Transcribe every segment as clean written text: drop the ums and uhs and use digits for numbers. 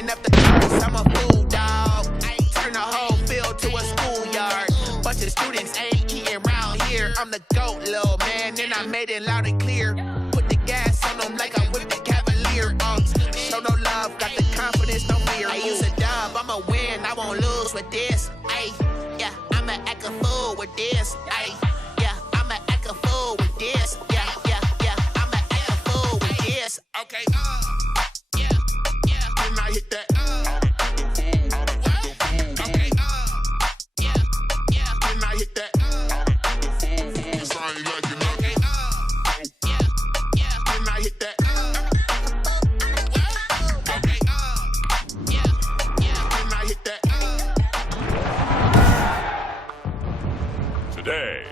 Running up the course, I'm a fool, dog. Turn the whole field to a schoolyard. Bunch of students ain't eating round here. I'm the GOAT, little man, and I made it loud and clear. Put the gas on them like I'm with the Cavalier. Show no love, got the confidence, no fear. I use a dub, I'ma win, I won't lose with this. Ay, yeah, I'ma act a fool with this. Ay, yeah, I'ma act a fool with this. Yeah, yeah, yeah, I'ma act a fool with this. Okay, yeah, yeah, then I hit that. Okay, yeah, yeah, then I hit that. Cause I ain't like it, okay, yeah, yeah, then I hit that. Okay, yeah, yeah, then I hit that. Today,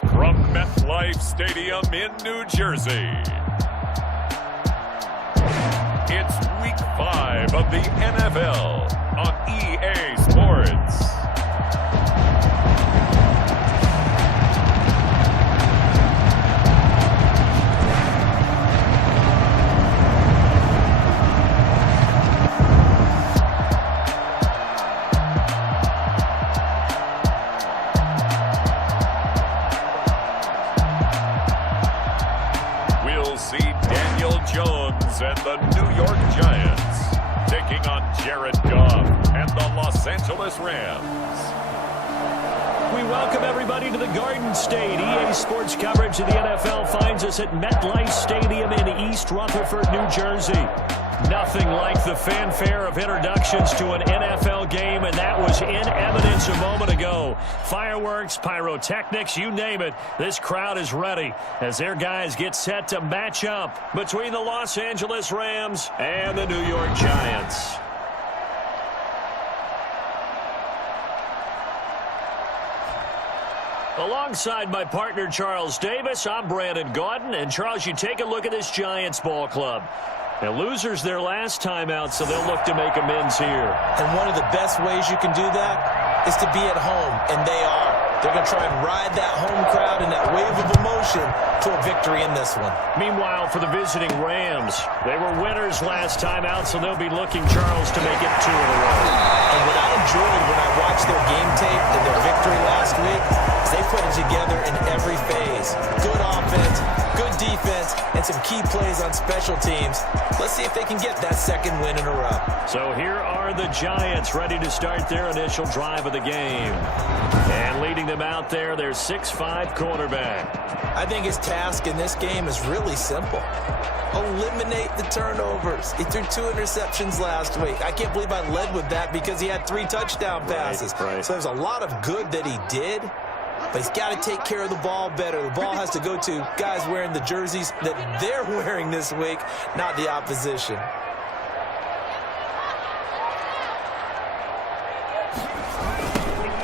from MetLife Stadium in New Jersey, it's Week 5 of the NFL on EA Sports. We'll see Daniel Jones and the New York Giants taking on Jared Goff and the Los Angeles Rams. We welcome everybody to the Garden State. EA Sports coverage of the NFL finds us at MetLife Stadium in East Rutherford, New Jersey. Nothing like the fanfare of introductions to an NFL game, and that was in evidence a moment ago. Fireworks, pyrotechnics, you name it. This crowd is ready as their guys get set to match up between the Los Angeles Rams and the New York Giants. Alongside my partner, Charles Davis, I'm Brandon Gaudin. And, Charles, you take a look at this Giants ball club. Now, losers their last time out, so they'll look to make amends here. And one of the best ways you can do that is to be at home, and they are. They're going to try and ride that home crowd and that wave of emotion to a victory in this one. Meanwhile, for the visiting Rams, they were winners last time out, so they'll be looking, Charles, to make it 2 in a row. And what I enjoyed when I watched their game tape and their victory last week is they put it together in every phase. Good offense, good defense, and some key plays on special teams. Let's see if they can get that second win in a row. So here are the Giants ready to start their initial drive of the game. And leading them out there, their 6'5" quarterback. I think his task in this game is really simple. Eliminate the turnovers. He threw 2 interceptions last week. I can't believe I led with that because he had 3 touchdown passes. Right. So there's a lot of good that he did, but he's got to take care of the ball better. The ball has to go to guys wearing the jerseys that they're wearing this week, not the opposition.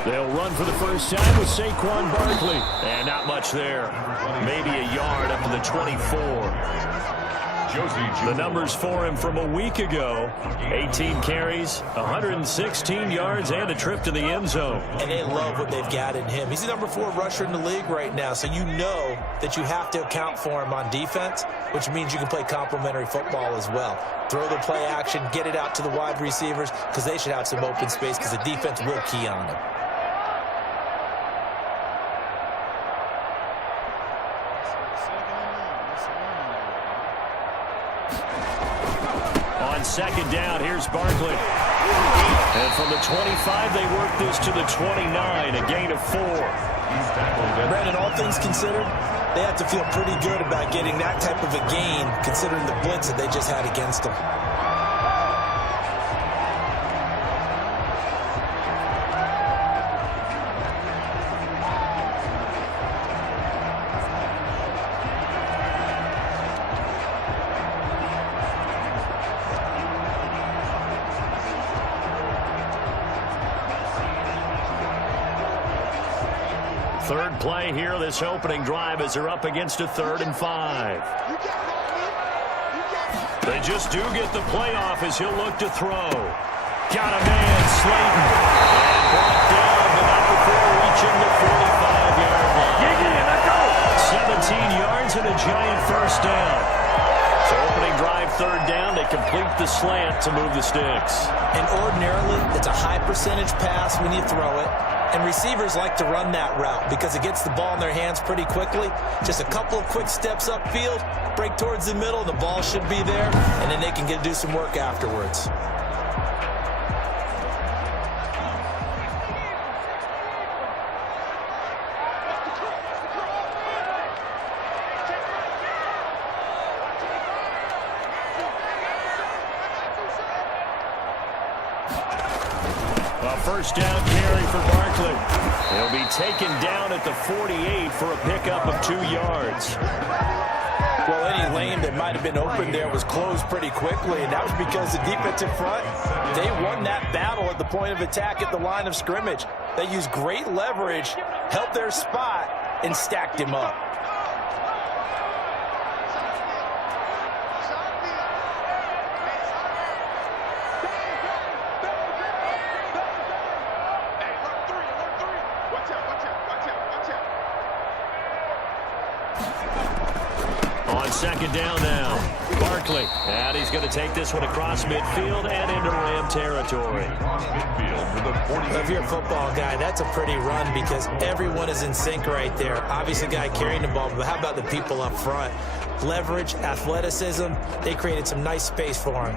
They'll run for the first time with Saquon Barkley. And not much there. Maybe a yard up to the 24. The numbers for him from a week ago. 18 carries, 116 yards, and a trip to the end zone. And they love what they've got in him. He's the number 4 rusher in the league right now, so you know that you have to account for him on defense, which means you can play complementary football as well. Throw the play action, get it out to the wide receivers, because they should have some open space because the defense will key on them. On second down, here's Barkley. And from the 25, they work this to the 29, a gain of 4. Brandon, all things considered, they have to feel pretty good about getting that type of a gain, considering the blitz that they just had against them. Third play here, this opening drive, as they're up against a 3rd and 5. They just do get the playoff as he'll look to throw. Got a man, Slayton. And brought down, but not before reaching the 45-yard line. 17 yards and a giant first down. So opening drive third down. They complete the slant to move the sticks. And ordinarily, it's a high percentage pass when you throw it. And receivers like to run that route because it gets the ball in their hands pretty quickly. Just a couple of quick steps upfield, break towards the middle, the ball should be there, and then they can do some work afterwards. First down carry for Barkley. He'll be taken down at the 48 for a pickup of 2 yards. Well, any lane that might have been open there was closed pretty quickly, and that was because the defensive front, they won that battle at the point of attack at the line of scrimmage. They used great leverage, held their spot, and stacked him up. Second down now. Barkley. And he's going to take this one across midfield and into Ram territory. If you're a football guy, that's a pretty run because everyone is in sync right there. Obviously, the guy carrying the ball, but how about the people up front? Leverage, athleticism, they created some nice space for him.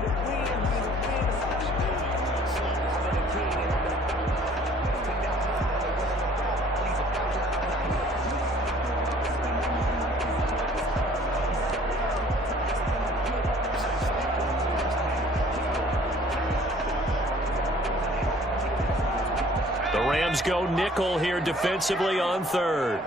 Go nickel here defensively on third.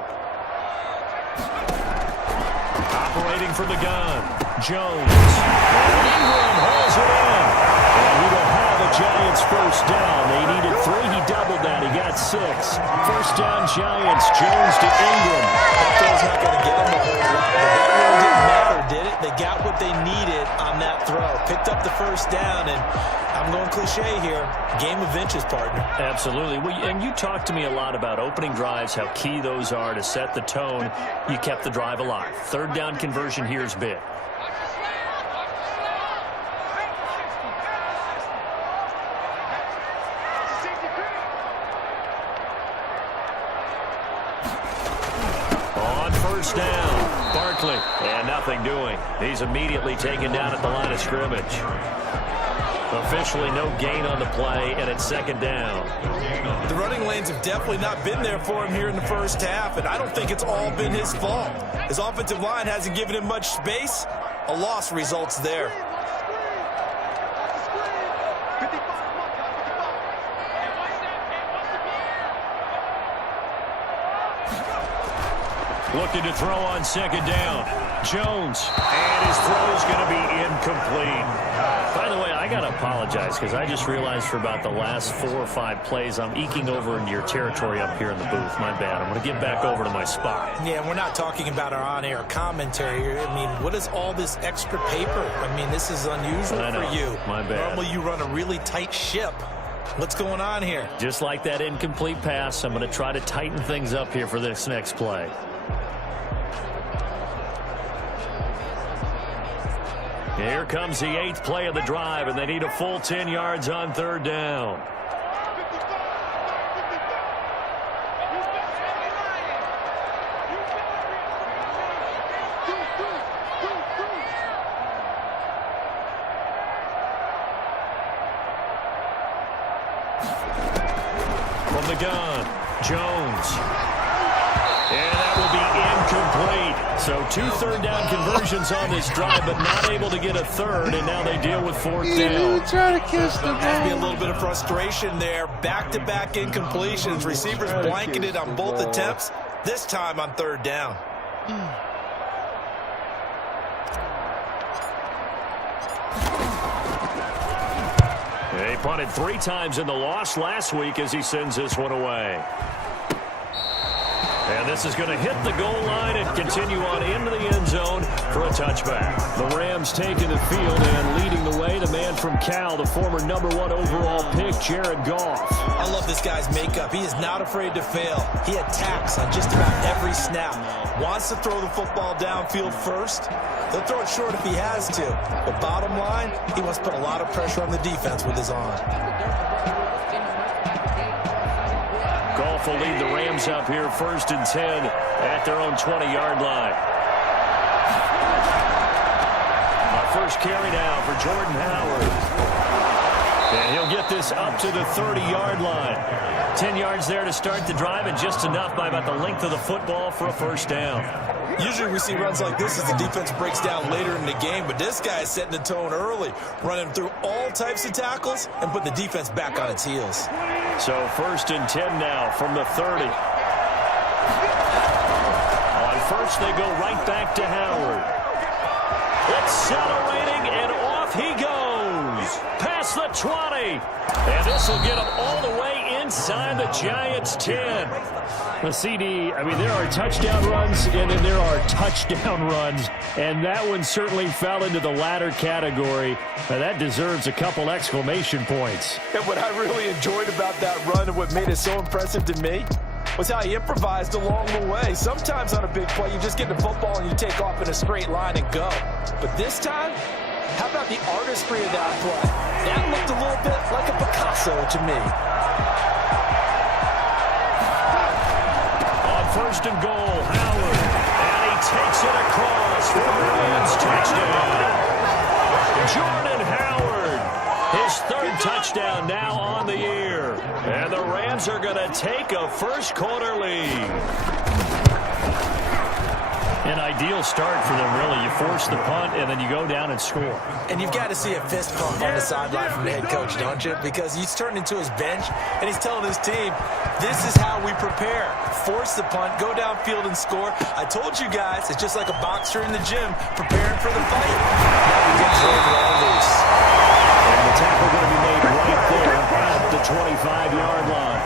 Operating from the gun, Jones. And Ingram hauls it in. And we will have a Giants first down. They needed 3. He doubled that. He got 6. First down, Giants. Jones to Ingram. That throw's not going to get them a whole lot, but that really didn't matter, did it? They got what they needed on that throw. Picked up the first down, and I'm going cliche here. Game of inches, partner. Absolutely. Well, and you talked to me a lot about opening drives, how key those are to set the tone. You kept the drive alive. Third down conversion here is big. On first down, Barkley. And nothing doing. He's immediately taken down at the line of scrimmage. Officially no gain on the play, and it's second down. The running lanes have definitely not been there for him here in the first half, and I don't think it's all been his fault. His offensive line hasn't given him much space. A loss results there. Looking to throw on second down. Jones. And his throw is going to be incomplete. By the way, I got to apologize because I just realized for about the last 4 or 5 plays, I'm eking over into your territory up here in the booth. My bad. I'm going to get back over to my spot. Yeah, we're not talking about our on-air commentary here. I mean, what is all this extra paper? I mean, this is unusual for you. My bad. Normally you run a really tight ship. What's going on here? Just like that incomplete pass, I'm going to try to tighten things up here for this next play. Here comes the 8th play of the drive, and they need a full 10 yards on third down. From the gun, Jones. And that will be incomplete. So 2 third-down conversions on this drive, but not able to get a third, and now they deal with 4th down. Trying to catch the ball. There's a little bit of frustration there. Back-to-back incompletions. Receivers blanketed on both attempts, this time on third down. He punted 3 times in the loss last week as he sends this one away. And this is going to hit the goal line and continue on into the end zone for a touchback. The Rams taking the field and leading the way. The man from Cal, the former #1 overall pick, Jared Goff. I love this guy's makeup. He is not afraid to fail. He attacks on just about every snap. Wants to throw the football downfield first. He'll throw it short if he has to. But bottom line, he wants to put a lot of pressure on the defense with his arm. Goff will lead the Rams up here 1st and 10 at their own 20-yard line. Our first carry now for Jordan Howard. And he'll get this up to the 30-yard line. 10 yards there to start the drive, and just enough by about the length of the football for a first down. Usually we see runs like this as the defense breaks down later in the game, but this guy is setting the tone early, running through all types of tackles and putting the defense back on its heels. So 1st and 10 now from the 30. On first, they go right back to Howard. Accelerating, and off he goes. Past the 20. And this will get him all the way inside the Giants' 10. The CD, I mean, there are touchdown runs, and then there are touchdown runs. And that one certainly fell into the latter category. Now, that deserves a couple exclamation points. And what I really enjoyed about that run and what made it so impressive to me was how he improvised along the way. Sometimes on a big play, you just get the football and you take off in a straight line and go. But this time, how about the artistry of that play? That looked a little bit like a Picasso to me. On 1st and goal, Howard. And he takes it across for a Rams touchdown. Jordan Howard, his 3rd touchdown now on the year. And the Rams are going to take a first-quarter lead. An ideal start for them, really. You force the punt, and then you go down and score. And you've got to see a fist pump on the sideline from the head coach, don't you? Because he's turned into his bench, and he's telling his team, this is how we prepare. Force the punt, go downfield and score. I told you guys, it's just like a boxer in the gym preparing for the fight. Now we get Jordan all loose. And the tackle going to be made right there at the 25-yard line.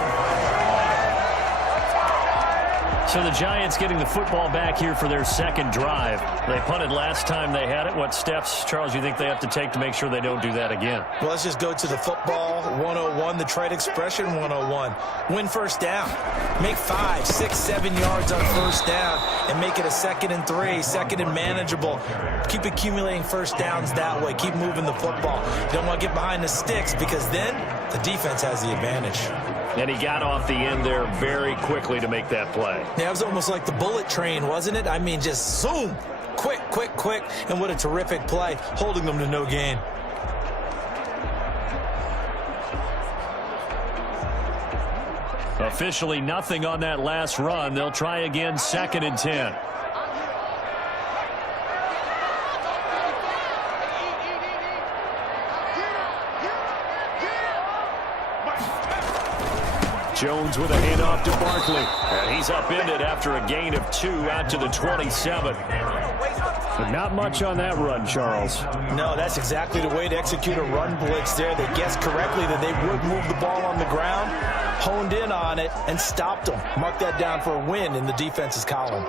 So the Giants getting the football back here for their 2nd drive. They punted last time they had it. What steps, Charles, you think they have to take to make sure they don't do that again? Well, let's just go to the football 101, the trade expression 101. Win first down. Make 5, 6, 7 yards on first down and make it a 2nd and 3, 2nd and manageable. Keep accumulating first downs that way. Keep moving the football. You don't want to get behind the sticks because then the defense has the advantage. And he got off the end there very quickly to make that play. Yeah, it was almost like the bullet train, wasn't it? I mean, just zoom. Quick, quick, quick. And what a terrific play, holding them to no gain. Officially nothing on that last run. They'll try again, 2nd and 10. Jones with a handoff to Barkley. And he's upended after a gain of 2 out to the 27. But not much on that run, Charles. No, that's exactly the way to execute a run blitz there. They guessed correctly that they would move the ball on the ground, honed in on it, and stopped them. Mark that down for a win in the defense's column.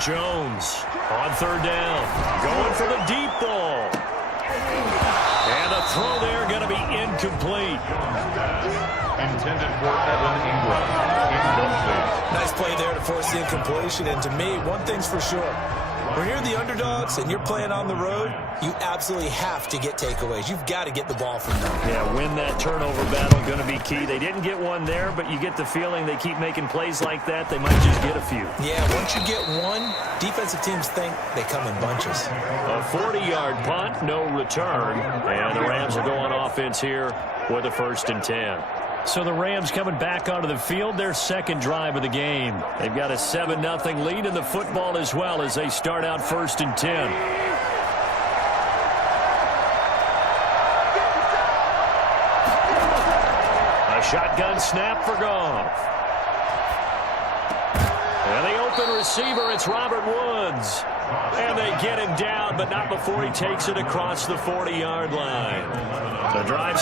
Jones on 3rd down, going for the deep ball. And the throw there going to be incomplete. Intended for Evan Ingram. Nice play there to force the incompletion. And to me, one thing's for sure. When you're the underdogs and you're playing on the road, you absolutely have to get takeaways. You've got to get the ball from them. Yeah, win that turnover battle, going to be key. They didn't get one there, but you get the feeling they keep making plays like that, they might just get a few. Yeah, once you get one, defensive teams think they come in bunches. A 40-yard punt, no return. And the Rams will go on offense here with a 1st and 10. So the Rams coming back onto the field, their 2nd drive of the game. They've got a 7-0 lead in the football as well as they start out 1st and 10. A shotgun snap for Goff. And the open receiver, it's Robert Woods. And they get him down, but not before he takes it across the 40-yard line. The drive.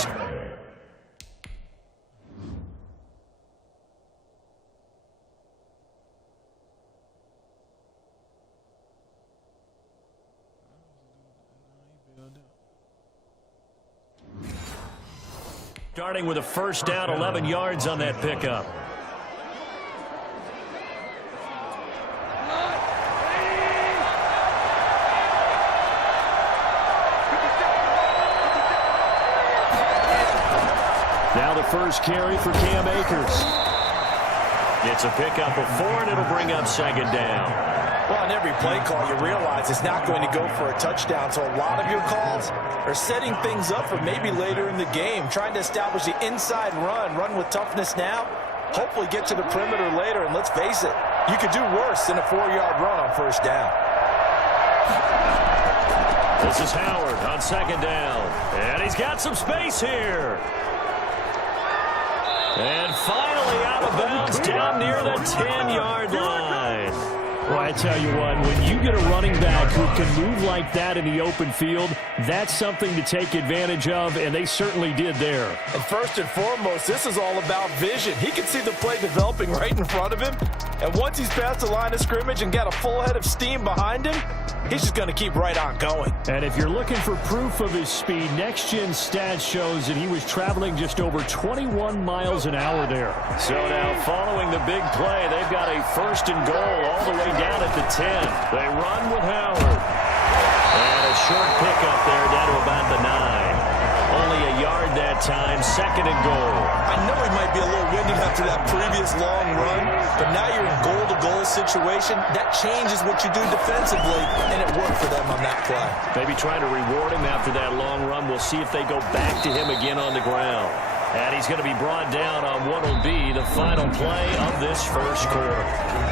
Starting with a first down, 11 yards on that pickup. Now the first carry for Cam Akers. It's a pickup of 4, and it'll bring up second down. Well, on every play call, you realize it's not going to go for a touchdown, so a lot of your calls are setting things up for maybe later in the game, trying to establish the inside run with toughness now, hopefully get to the perimeter later, and let's face it, you could do worse than a 4-yard run on first down. This is Howard on second down, and he's got some space here. And finally out of bounds down near the 10-yard line. Well, I tell you what, when you get a running back who can move like that in the open field, that's something to take advantage of, and they certainly did there. And first and foremost, this is all about vision. He can see the play developing right in front of him, and once he's past the line of scrimmage and got a full head of steam behind him, he's just going to keep right on going. And if you're looking for proof of his speed, Next Gen Stats shows that he was traveling just over 21 miles an hour there. So now following the big play, they've got a first and goal all the way down at the 10. They run with Howard. And a short pickup there down to about the 9. Only a yard that time, second and goal. I know he might be a little winded after that previous long run, but now you're in goal-to-goal situation. That changes what you do defensively, and it worked for them on that play. Maybe trying to reward him after that long run. We'll see if they go back to him again on the ground. And he's going to be brought down on what will be the final play of this first quarter.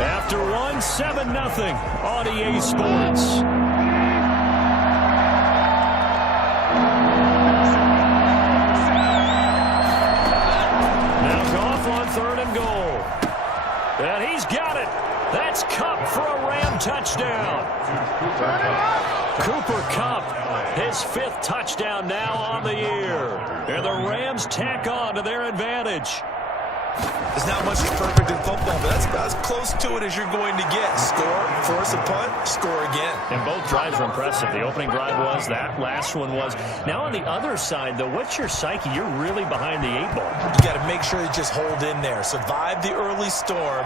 After 1, 7-0 on EA Sports. Third and goal. And he's got it. That's Kupp for a Ram touchdown. Cooper Kupp, his 5th touchdown now on the year. And the Rams tack on to their advantage. There's not much that's perfect in football, but that's about as close to it as you're going to get. Score, force a punt, score again. And both drives were impressive. The opening drive was, that last one was. Now on the other side, though, what's your psyche? You're really behind the 8 ball. You got to make sure you just hold in there. Survive the early storm,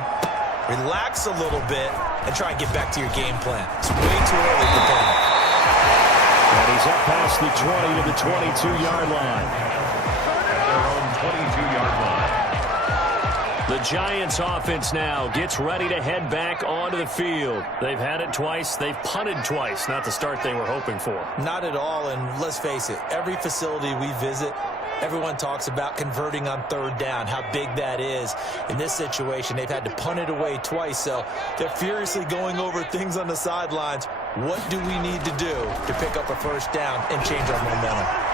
relax a little bit, and try and get back to your game plan. It's way too early for panic. And he's up past the 20 to the 22-yard line. Their own 22-yard line. The Giants offense now gets ready to head back onto the field. They've had it twice. They've punted twice. Not the start they were hoping for. Not at all, and let's face it, every facility we visit, everyone talks about converting on third down, how big that is. In this situation, they've had to punt it away twice, so they're furiously going over things on the sidelines. What do we need to do to pick up a first down and change our momentum?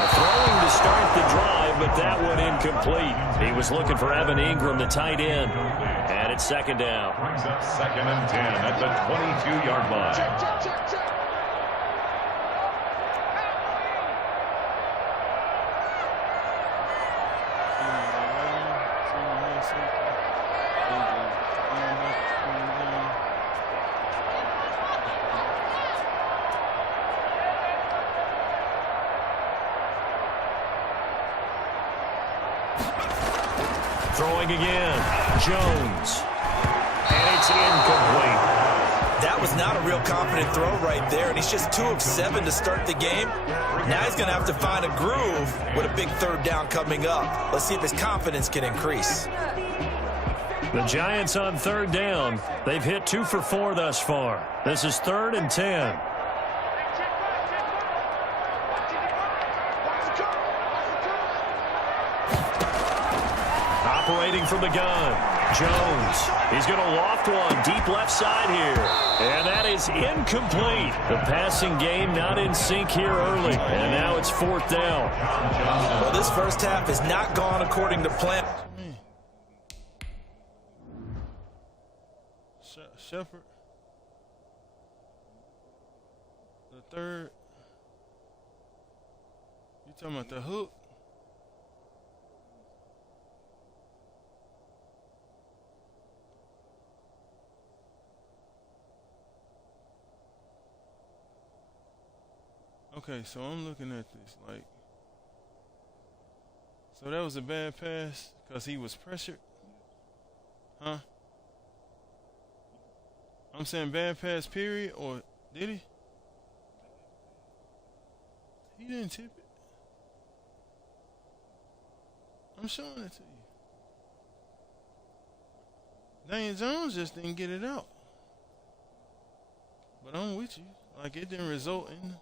Throwing to start the drive, but that one incomplete. He was looking for Evan Ingram, the tight end. And it's second down. Brings up second and 10 at the 22-yard line. Throwing again, Jones, and it's incomplete. That was not a real confident throw right there, and he's just 2 of 7 to start the game. Now he's going to have to find a groove with a big third down coming up. Let's see if his confidence can increase. The Giants on third down. They've hit 2 for 4 thus far. This is 3rd and 10. Operating from the gun, Jones. He's going to loft one deep left side here. And that is incomplete. The passing game not in sync here early. And now it's 4th down. Well, this first half has not gone according to plan. Shepard. The third. You talking about the hook? Okay, so I'm looking at this like, so that was a bad pass because he was pressured? Huh? I'm saying bad pass period, or did he? He didn't tip it. I'm showing it to you. Daniel Jones just didn't get it out. But I'm with you. Like, it didn't result in...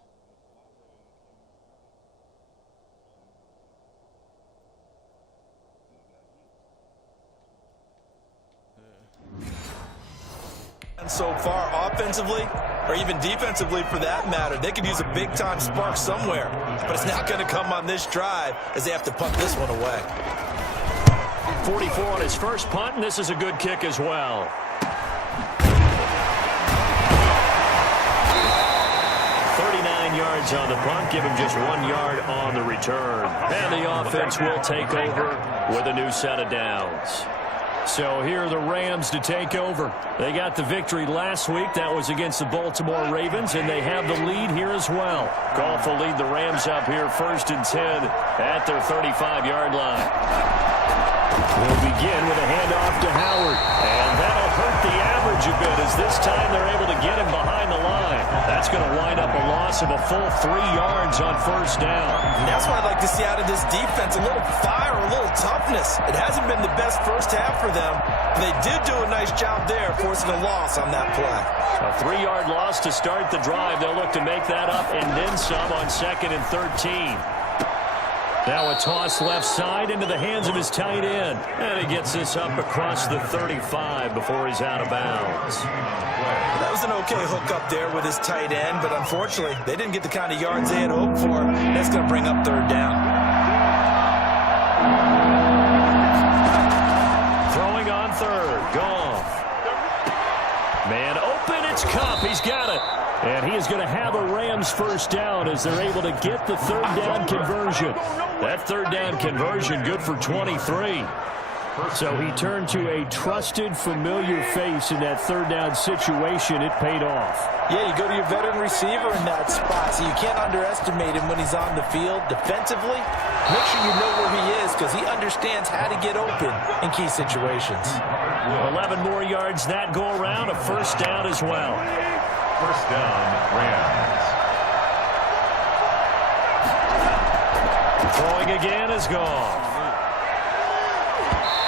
And so far, offensively, or even defensively for that matter, they could use a big-time spark somewhere. But it's not going to come on this drive as they have to punt this one away. 44 on his first punt, and this is a good kick as well. 39 yards on the punt, give him just 1 yard on the return. And the offense will take over with a new set of downs. So here are the Rams to take over. They got the victory last week. That was against the Baltimore Ravens, and they have the lead here as well. Goff will lead the Rams up here 1st and 10 at their 35-yard line. We'll begin with a handoff to Howard, and that'll hurt the average a bit as this time they're able to get him behind the line. That's going to wind up a loss of a full 3 yards on 1st down. And that's what I'd like to see out of this defense, a little fire, a little toughness. It hasn't been the best first half for them. They did do a nice job there, forcing a loss on that play. A 3-yard loss to start the drive. They'll look to make that up and then some on 2nd and 13. Now a toss left side into the hands of his tight end. And he gets this up across the 35 before he's out of bounds. That was an okay hook up there with his tight end, but unfortunately, they didn't get the kind of yards they had hoped for. That's going to bring up 3rd down. Throwing on 3rd. Goff. Man open, it's Kupp. He's got it. And he is going to have a Rams 1st down as they're able to get the 3rd down conversion. That 3rd down conversion good for 23. So he turned to a trusted, familiar face in that 3rd down situation. It paid off. Yeah, you go to your veteran receiver in that spot, so you can't underestimate him when he's on the field. Defensively, make sure you know where he is because he understands how to get open in key situations. 11 more yards that go around, a 1st down as well. 1st down, Rams. Throwing again is Goff.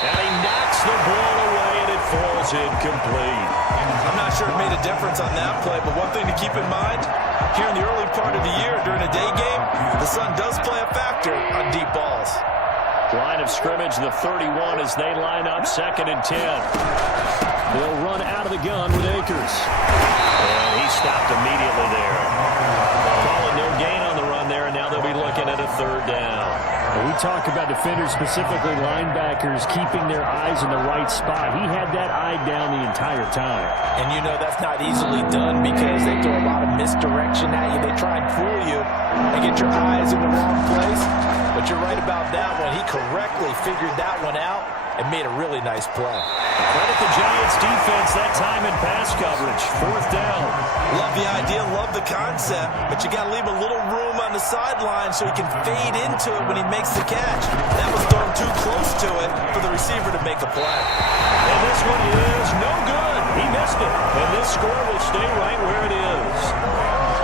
And he knocks the ball away, and it falls incomplete. I'm not sure it made a difference on that play, but one thing to keep in mind, here in the early part of the year during a day game, the sun does play a factor on deep balls. Line of scrimmage, the 31 as they line up 2nd and 10. They'll run out of the gun with Akers. And he stopped immediately there. Calling no gain on the run there, and now they'll be looking at a 3rd down. We talk about defenders, specifically linebackers, keeping their eyes in the right spot. He had that eye down the entire time. And you know that's not easily done because they throw a lot of misdirection at you. They try and fool you and get your eyes in the wrong place. But you're right about that one. He correctly figured that one out and made a really nice play. Credit the Giants defense that time in pass coverage. 4th down. Love the idea, love the concept, but you got to leave a little room on the sideline so he can fade into it when he makes the catch. That was thrown too close to it for the receiver to make a play. And this one is no good. He missed it. And this score will stay right where it is.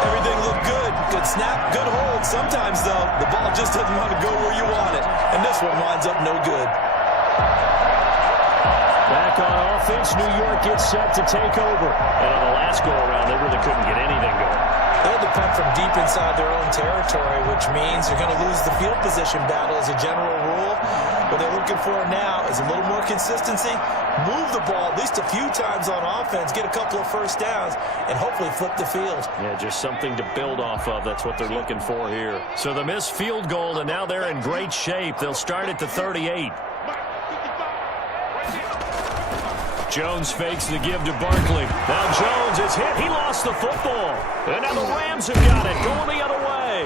Everything looked good. Good snap, good hold. Sometimes, though, the ball just doesn't want to go where you want it. And this one winds up no good. Back on offense, New York gets set to take over. And on the last go-around, they really couldn't get anything going. They had to punt from deep inside their own territory, which means you're going to lose the field position battle as a general rule. What they're looking for now is a little more consistency, move the ball at least a few times on offense, get a couple of 1st downs, and hopefully flip the field. Yeah, just something to build off of. That's what they're looking for here. So the missed field goal, and now they're in great shape. They'll start at the 38. Jones fakes the give to Barkley. Now Jones is hit. He lost the football. And now the Rams have got it. Going the other way.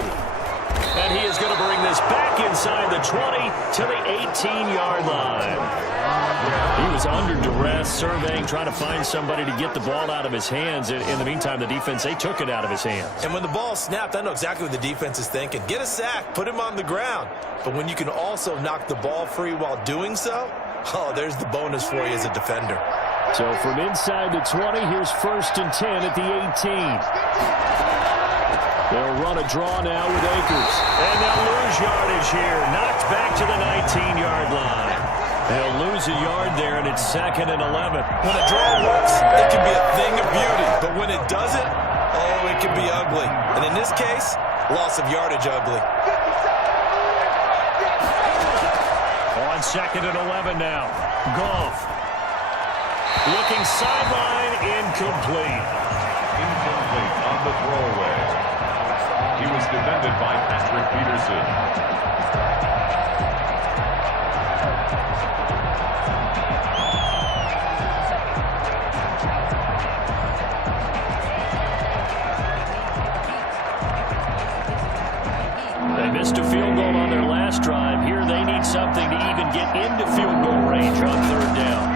And he is going to bring this back inside the 20 to the 18-yard line. He was under duress, surveying, trying to find somebody to get the ball out of his hands. In the meantime, the defense, they took it out of his hands. And when the ball snapped, I know exactly what the defense is thinking. Get a sack, put him on the ground. But when you can also knock the ball free while doing so, oh, there's the bonus for you as a defender. So from inside the 20, here's 1st and 10 at the 18. They'll run a draw now with Akers. And they'll lose yardage here. Knocked back to the 19-yard line. They'll lose a yard there, and it's 2nd and 11. When a draw works, it can be a thing of beauty. But when it doesn't, oh, it can be ugly. And in this case, loss of yardage ugly. On 2nd and 11 now. Goff. Looking sideline, incomplete. Incomplete on the throwaway. He was defended by Patrick Peterson. They missed a field goal on their last drive. Here they need something to even get into field goal range on 3rd down.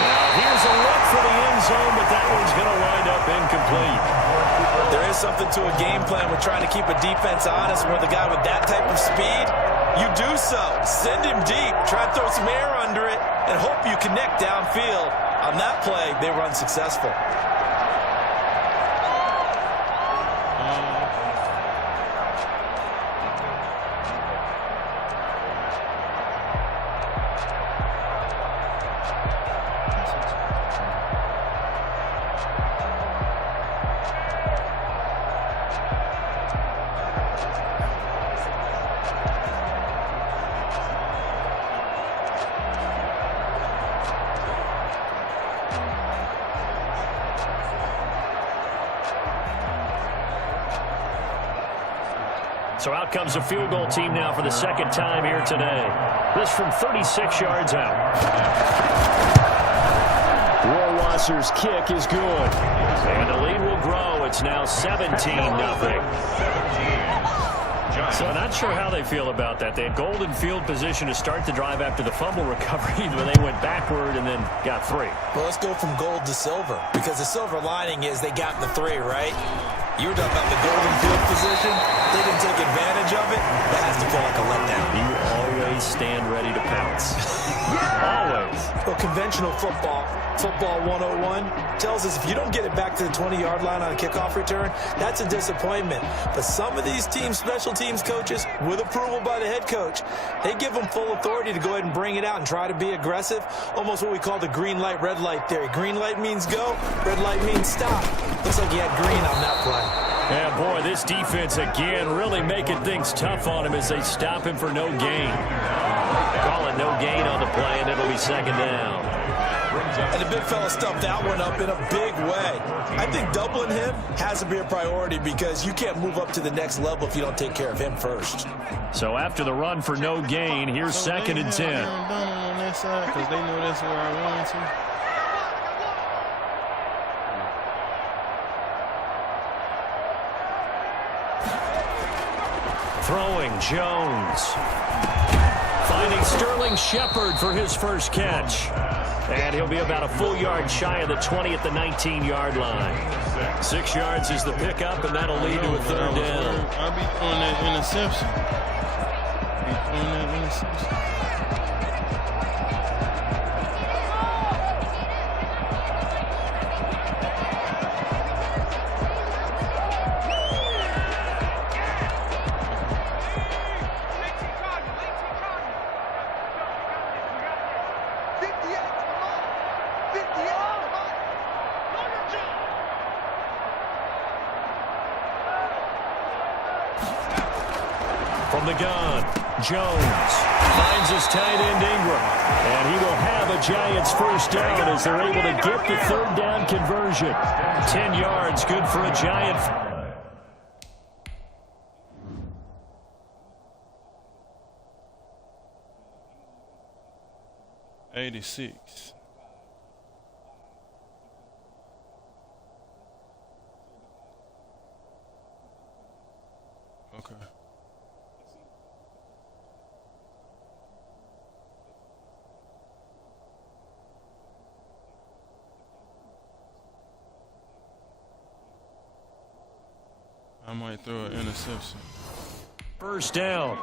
Now here's a look for the end zone, but that one's going to wind up incomplete. There is something to a game plan with trying to keep a defense honest. With a guy with that type of speed, you do so. Send him deep, try to throw some air under it, and hope you connect downfield. On that play, they were unsuccessful. So out comes a field goal team now for the 2nd time here today. This from 36 yards out. Rohrwasser's kick is good. And the lead will grow. It's now 17-0. So not sure how they feel about that. They had golden field position to start the drive after the fumble recovery, but they went backward and then got 3. Well, let's go from gold to silver, because the silver lining is they got the 3, right? You were talking about the golden field position. They didn't take advantage of it. That has to feel like a letdown. You always stand ready to pounce. Always. Well, conventional football 101, tells us if you don't get it back to the 20-yard line on a kickoff return, that's a disappointment. But some of these teams, special teams coaches, with approval by the head coach, they give them full authority to go ahead and bring it out and try to be aggressive. Almost what we call the green light, red light theory. Green light means go, red light means stop. Looks like he had green on that play. Yeah, boy, this defense again really making things tough on him as they stop him for no gain. Call it no gain on the play, and it'll be 2nd down. And the big fella stuffed that one up in a big way. I think doubling him has to be a priority, because you can't move up to the next level if you don't take care of him first. So after the run for no gain, here's 2nd and 10. On that side, because they know that's where I want to. Throwing, Jones. Finding Sterling Shepard for his first catch. And he'll be about a full yard shy of the 20 at the 19-yard line. 6 yards is the pickup, and that'll lead to a 3rd down. I'll be throwing that interception. From the gun, Jones finds his tight end Ingram, and he will have a Giants first down as they're able to get the 3rd down conversion. 10 yards, good for a Giant. 86. Okay. I might throw an interception. First down.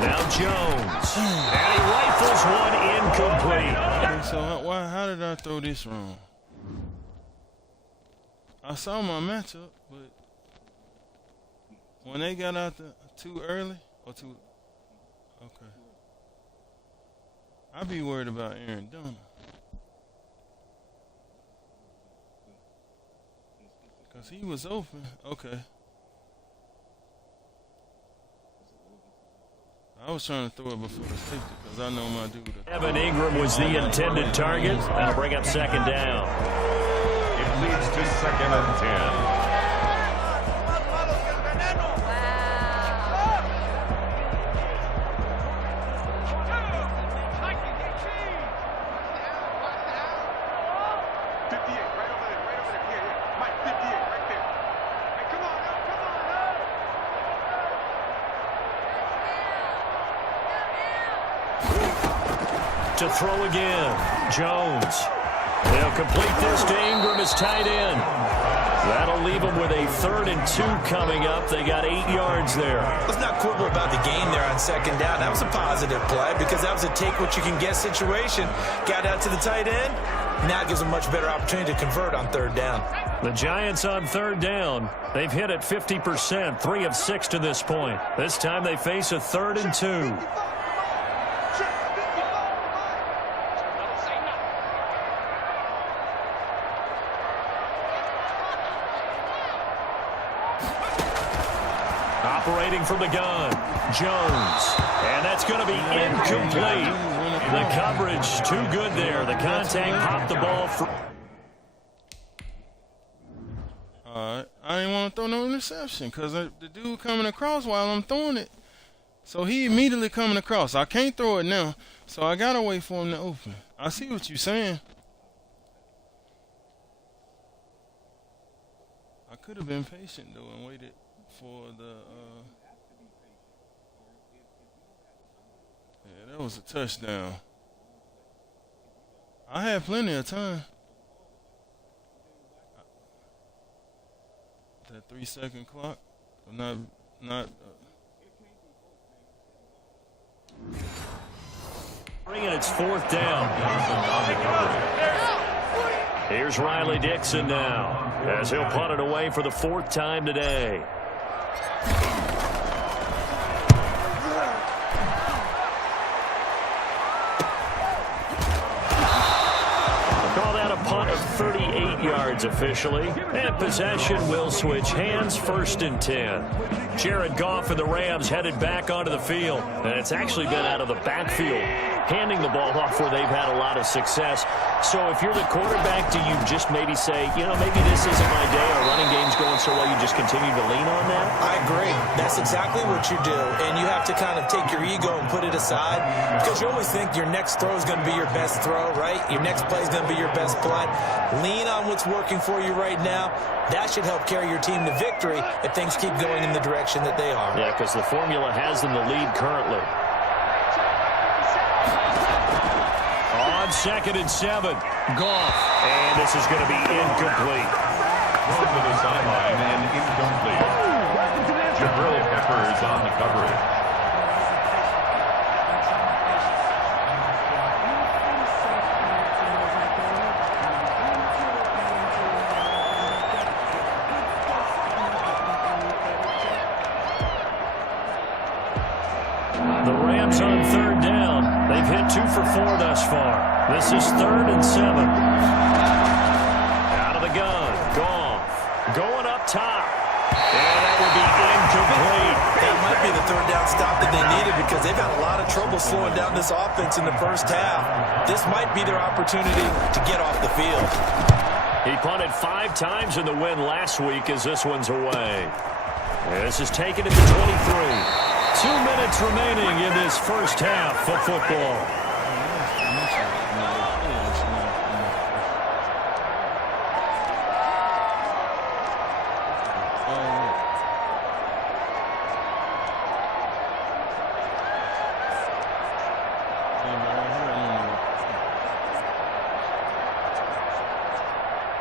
Now Jones, and he rifles one incomplete. Okay, so how did I throw this wrong? I saw my matchup, but when they got out too early or too, okay, I'd be worried about Aaron Donald. Because he was open. Okay. I was trying to throw it before the safety because I know my dude. Evan Ingram was the intended target. That'll bring up second down. It leads to 2nd and 10. To throw again, Jones. They'll complete this to Ingram as tight end. That'll leave them with a 3rd and 2 coming up. They got 8 yards there. Let's not quibble about the gain there on second down. That was a positive play because that was a take-what-you-can-get situation. Got out to the tight end. Now it gives them a much better opportunity to convert on 3rd down. The Giants on 3rd down. They've hit it 50%, 3 of 6 to this point. This time they face a 3rd and 2. Operating from the gun, Jones, and that's going to be incomplete. The coverage too good there. The contact popped the ball. All right, I didn't want to throw no interception because the dude coming across while I'm throwing it. So he immediately coming across. I can't throw it now, so I got to wait for him to open. I see what you're saying. I could have been patient, though, and waited for the yeah, that was a touchdown. I had plenty of time. That 3-second clock, not bringing its 4th down. Here's Riley Dixon now as he'll punt it away for the 4th time today. Call that a punt of 38 yards officially. And possession will switch hands, 1st and 10. Jared Goff and the Rams headed back onto the field. And it's actually been out of the backfield, handing the ball off where they've had a lot of success. So if you're the quarterback, do you just maybe say, you know, maybe this isn't my day, our running game's going so well, you just continue to lean on that? I agree. That's exactly what you do. And you have to kind of take your ego and put it aside because you always think your next throw is going to be your best throw, right? Your next play is going to be your best play. Lean on what's working for you right now. That should help carry your team to victory if things keep going in the direction that they are. Yeah, because the formula has them the lead currently. On 2nd and 7, Goff. And this is going to be incomplete. Thrown to the sideline and incomplete. Jabril Peppers on the coverage. The Rams on 3rd down. They've hit 2 for 4 thus far. This is 3rd and 7. Out of the gun. Goff going up top. And that would be incomplete. That might be the 3rd down stop that they needed because they've had a lot of trouble slowing down this offense in the first half. This might be their opportunity to get off the field. He punted 5 times in the win last week as this one's away. This is taken at the 23. 2 minutes remaining in this first half of football.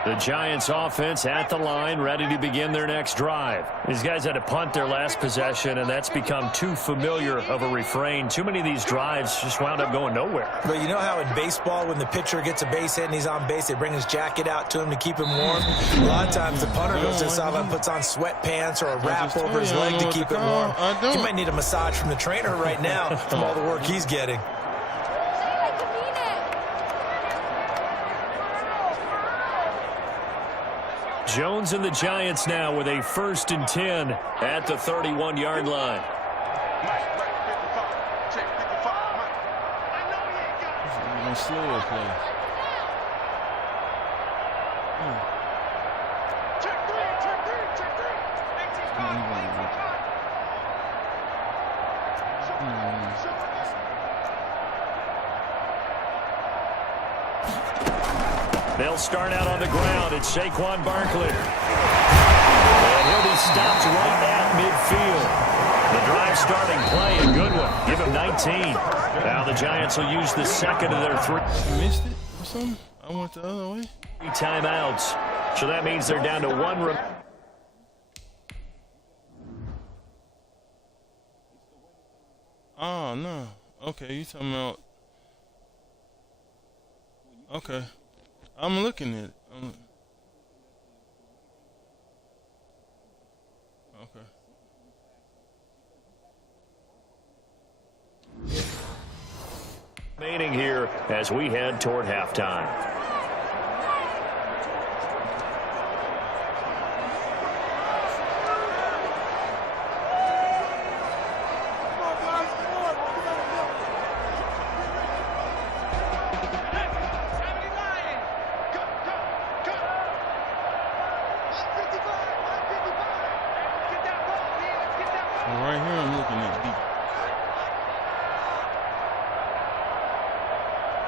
The Giants offense at the line, ready to begin their next drive. These guys had to punt their last possession, and that's become too familiar of a refrain. Too many of these drives just wound up going nowhere. But you know how in baseball, when the pitcher gets a base hit and he's on base, they bring his jacket out to him to keep him warm? A lot of times the punter goes to the sideline, puts on sweatpants or a wrap over his leg to keep it warm. He might need a massage from the trainer right now from all the work he's getting. Jones and the Giants now with a 1st and 10 at the 31-yard line. Slower play. They'll start out on the ground. It's Saquon Barkley. And he'll be stopped right at midfield. The drive starting play, a good one. Give him 19. Now the Giants will use the second of their 3. Missed it or something? I went the other way. 3 timeouts. So that means they're down to 1. Oh, no. Okay, you talking about... Okay. I'm looking at it. Okay. Remaining here as we head toward halftime. Right here, I'm looking at deep.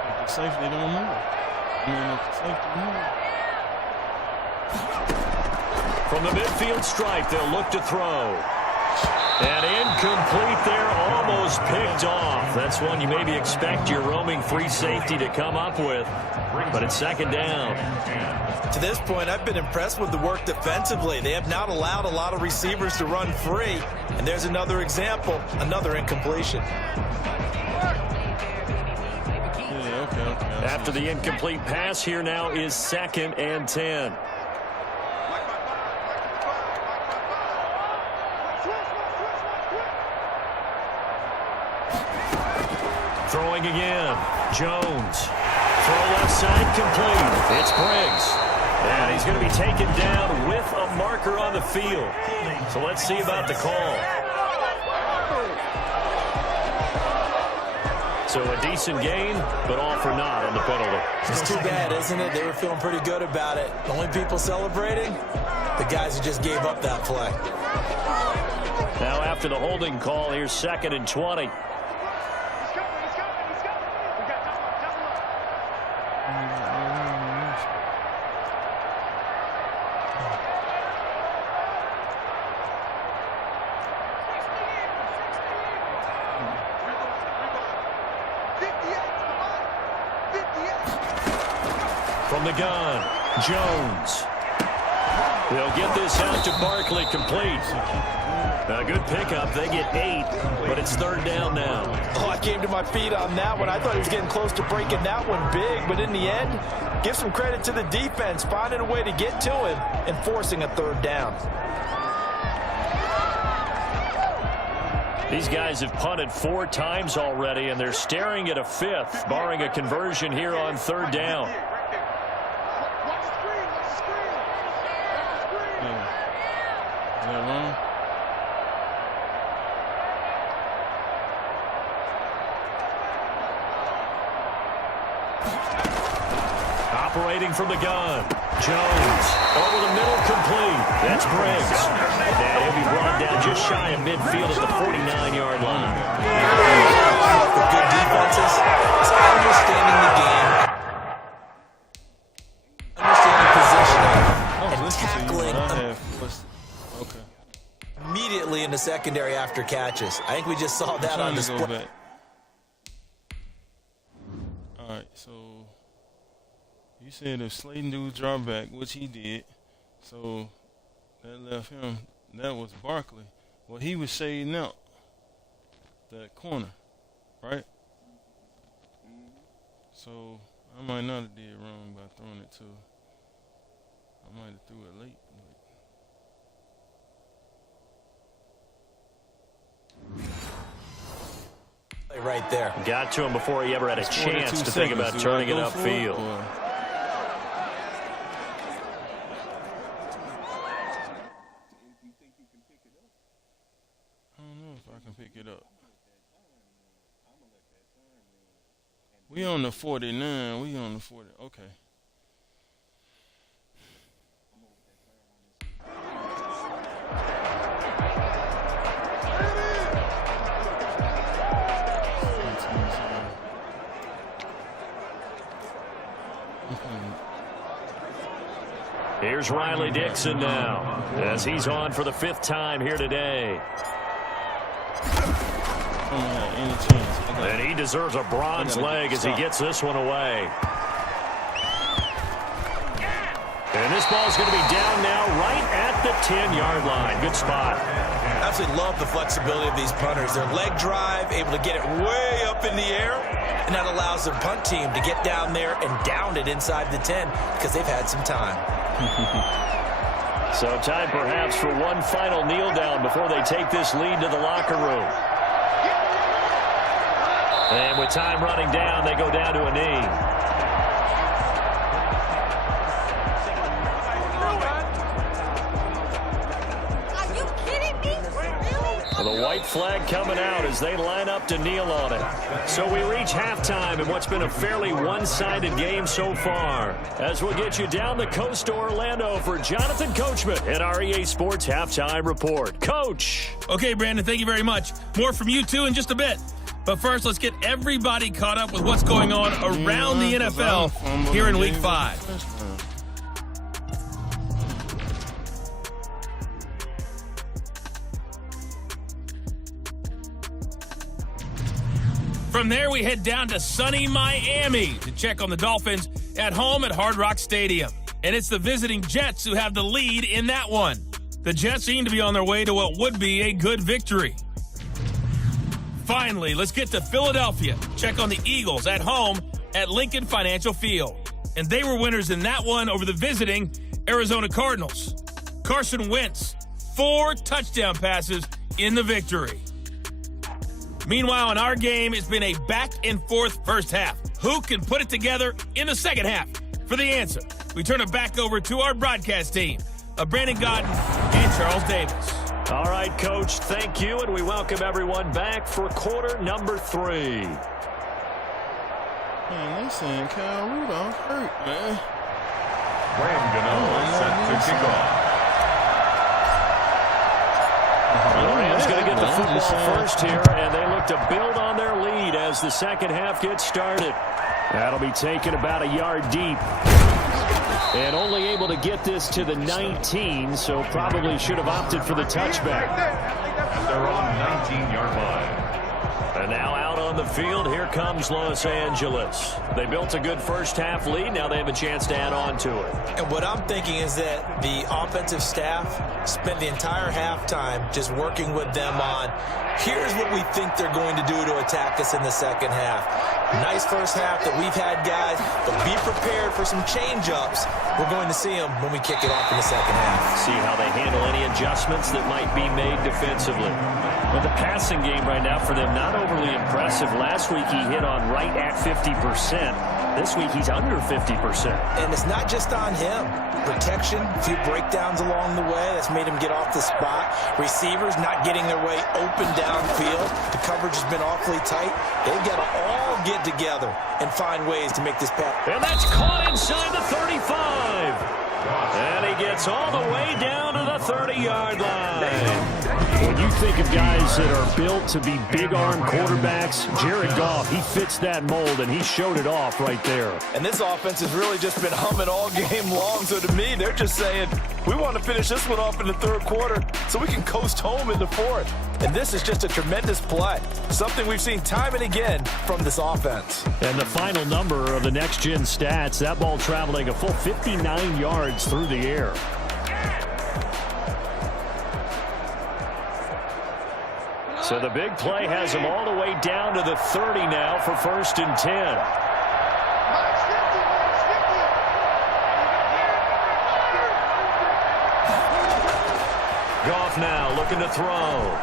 If the safety don't move. If the safety move. From the midfield stripe, they'll look to throw. And incomplete there, almost picked off. That's one you maybe expect your roaming free safety to come up with. But it's 2nd down. To this point, I've been impressed with the work defensively. They have not allowed a lot of receivers to run free. And there's another example, another incompletion. Yeah, okay. After the incomplete pass, here now is 2nd and 10. Throwing again. Jones. Throw left side complete. It's Briggs. And he's going to be taken down with a marker on the field. So let's see about the call. So a decent gain, but all for naught on the penalty. It's too bad, isn't it? They were feeling pretty good about it. The only people celebrating, the guys who just gave up that play. Now after the holding call, here's 2nd and 20. From the gun, Jones. They'll get this out to Barkley, complete. A good pickup. They get 8, but it's 3rd down now. Oh, I came to my feet on that one. I thought he was getting close to breaking that one big, but in the end, give some credit to the defense, finding a way to get to him and forcing a 3rd down. These guys have punted 4 times already, and they're staring at a 5th, barring a conversion here on 3rd down. Is that wrong? Operating from the gun. Jones over the middle, complete. That's Briggs. And he'll be brought down just shy of midfield at the 49-yard line. For good defenses, it's understanding the game, understanding positioning, and tackling Okay. immediately in the secondary after catches. I think we just saw that on display. All right, so you said if Slayton do drop back, which he did, so that left him. That was Barkley. Well, he was shading out that corner, right? So I might not have did wrong by throwing it to. I might have threw it late. Right there. Got to him before he ever had a chance to think about turning it upfield. I don't know if I can pick it up. We on the 49. We on the 40. Okay. Here's Riley Dixon now, as he's on for the 5th time here today. And he deserves a bronze leg as he gets this one away. And this ball's going to be down now right at the 10-yard line. Good spot. Absolutely love the flexibility of these punters. Their leg drive, able to get it way up in the air, and that allows their punt team to get down there and down it inside the 10 because they've had some time. So time perhaps for one final kneel down before they take this lead to the locker room. And with time running down, they go down to a knee. The white flag coming out as they line up to kneel on it. So we reach halftime in what's been a fairly one-sided game so far. As we'll get you down the coast to Orlando for Jonathan Coachman at our EA Sports Halftime Report. Coach. Okay, Brandon, thank you very much. More from you, too, in just a bit. But first, let's get everybody caught up with what's going on around the NFL here in Week 5. From there, we head down to sunny Miami to check on the Dolphins at home at Hard Rock Stadium. And it's the visiting Jets who have the lead in that one. The Jets seem to be on their way to what would be a good victory. Finally, let's get to Philadelphia. Check on the Eagles at home at Lincoln Financial Field. And they were winners in that one over the visiting Arizona Cardinals. Carson Wentz, 4 touchdown passes in the victory. Meanwhile, in our game, it's been a back-and-forth first half. Who can put it together in the second half? For the answer, we turn it back over to our broadcast team of Brandon Godden and Charles Davis. All right, Coach, thank you, and we welcome everyone back for quarter number 3. Man, they saying Kyle Rudolph hurt, man. Rams set to kick off. The Rams going to get the football first here, and they look to build on their lead as the second half gets started. That'll be taken about a yard deep. And only able to get this to the 19, so probably should have opted for the touchback. They're on 19-yard line. And now out on the field, here comes Los Angeles. They built a good first half lead. Now they have a chance to add on to it. And what I'm thinking is that the offensive staff spent the entire halftime just working with them on Here's what we think they're going to do to attack us in the second half. Nice first half that we've had, guys, but be prepared for some change-ups. We're going to see them when we kick it off in the second half. See how they handle any adjustments that might be made defensively. But the passing game right now for them, not overly impressive. Last week he hit on right at 50%. This week he's under 50%. And it's not just on him. Protection, a few breakdowns along the way. That's made him get off the spot. Receivers not getting their way open downfield. The coverage has been awfully tight. They've got to all get together and find ways to make this pass. And that's caught inside the 35. And he gets all the way down to the 30-yard line. When you think of guys that are built to be big-arm quarterbacks, Jared Goff, he fits that mold, and he showed it off right there. And this offense has really just been humming all game long. So to me, they're just saying, we want to finish this one off in the third quarter so we can coast home in the fourth. And this is just a tremendous play. Something we've seen time and again from this offense. And the final number of the next-gen stats, that ball traveling a full 59 yards through the air. So the big play has him all the way down to the 30 now for 1st and 10. Goff now looking to throw.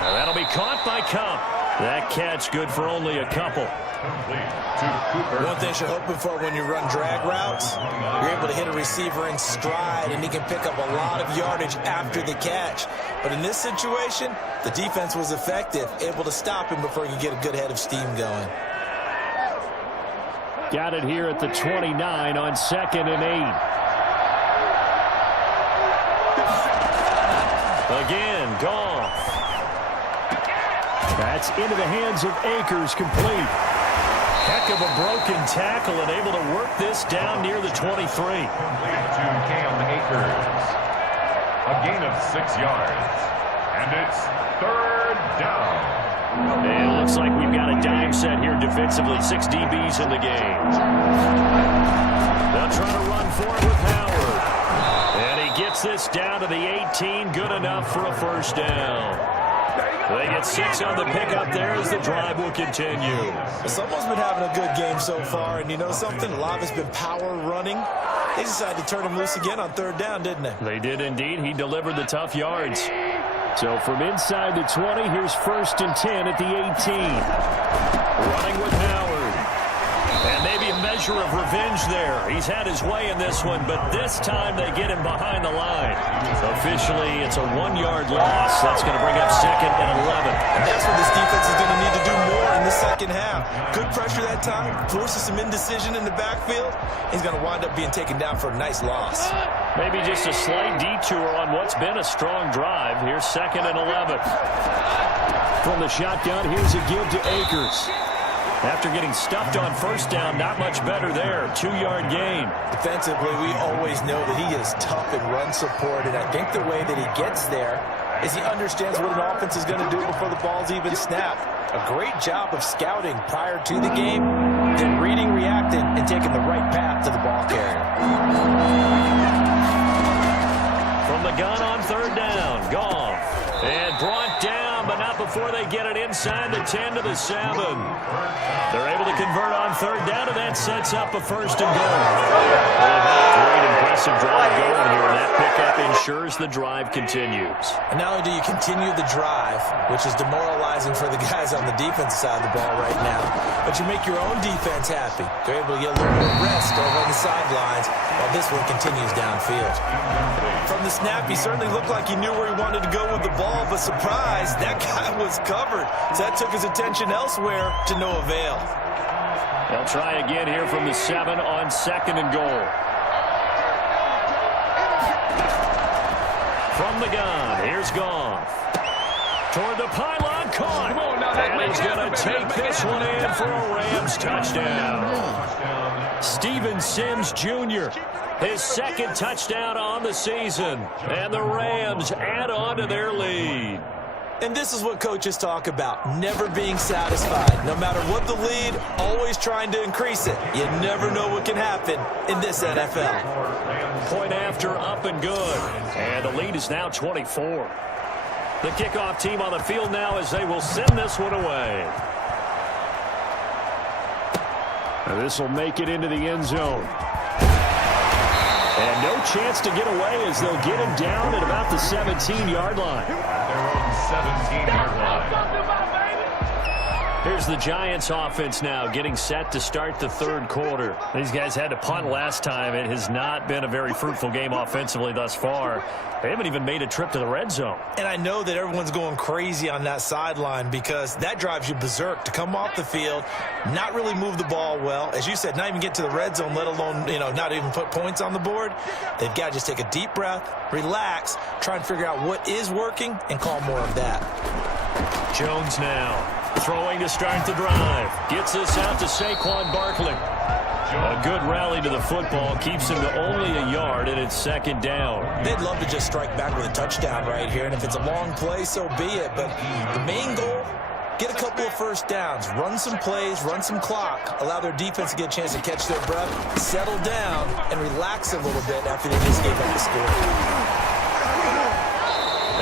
Now that'll be caught by Cup. That catch good for only a couple. One thing you're hoping for when you run drag routes, you're able to hit a receiver in stride, and he can pick up a lot of yardage after the catch. But in this situation, the defense was effective, able to stop him before he could get a good head of steam going. Got it here at the 29 on 2nd and 8. Again, Goff. That's into the hands of Akers, complete. Heck of a broken tackle and able to work this down near the 23. Completed to Cam Akers. A gain of 6 yards. And it's 3rd down. And it looks like we've got a dime set here defensively. 6 DBs in the game. They'll try to run for it with Howard. And he gets this down to the 18. Good enough for a 1st down. They get 6 on the pickup there as the drive will continue. Someone's been having a good game so far, and you know something? A lot of it's been power running. They decided to turn him loose again on 3rd down, didn't they? They did indeed. He delivered the tough yards. So from inside the 20, here's 1st and 10 at the 18. Running with Howard. And maybe a measure of revenge there. He's had his way in this one, but this time they get him behind the line. Officially, it's a 1-yard loss. That's going to bring up 2nd and 11. And that's what this defense is going to need to do more in the second half. Good pressure that time, forces some indecision in the backfield. He's going to wind up being taken down for a nice loss. Maybe just a slight detour on what's been a strong drive. Here's 2nd and 11. From the shotgun, here's a give to Akers. After getting stuffed on 1st down, not much better there. 2-yard gain. Defensively, we always know that he is tough in run support, and I think the way that he gets there is he understands what an offense is going to do before the ball's even snapped. A great job of scouting prior to the game, then reading, reacting, and taking the right path to the ball carrier. From the gun on 3rd down, Goff. And brought down, but not before they get it inside the 10 to the 7. They're able to convert on 3rd down, and that sets up a 1st and goal. Great, impressive drive going here. That pickup ensures the drive continues. And not only do you continue the drive, which is demoralizing for the guys on the defensive side of the ball right now, but you make your own defense happy. They're able to get a little more rest over on the sidelines while this one continues downfield. From the snap, he certainly looked like he knew where he wanted to go with the ball, but surprise, that guy was covered. So that took his attention elsewhere to no avail. They'll try again here from the 7 on 2nd and goal. From the gun, here's Goff. Toward the pylon, caught. And he's going to take this one in for a Rams touchdown. Steven Sims Jr., his 2nd touchdown on the season. And the Rams add on to their lead. And this is what coaches talk about, never being satisfied. No matter what the lead, always trying to increase it. You never know what can happen in this NFL. Point after, up and good. And the lead is now 24. The kickoff team on the field now as they will send this one away. This will make it into the end zone. And no chance to get away as they'll get him down at about the 17-yard line. Their own 17-yard line. Here's the Giants offense now getting set to start the third quarter. These guys had to punt last time. It has not been a very fruitful game offensively thus far. They haven't even made a trip to the red zone. And I know that everyone's going crazy on that sideline because that drives you berserk to come off the field, not really move the ball well. As you said, not even get to the red zone, let alone, not even put points on the board. They've got to just take a deep breath, relax, try and figure out what is working, and call more of that. Jones now throwing to start the drive. Gets this out to Saquon Barkley. A good rally to the football keeps him to only a yard, and it's second down. They'd love to just strike back with a touchdown right here, and if it's a long play, so be it. But the main goal, get a couple of first downs, run some plays, run some clock, allow their defense to get a chance to catch their breath, settle down, and relax a little bit after they just gave up the score.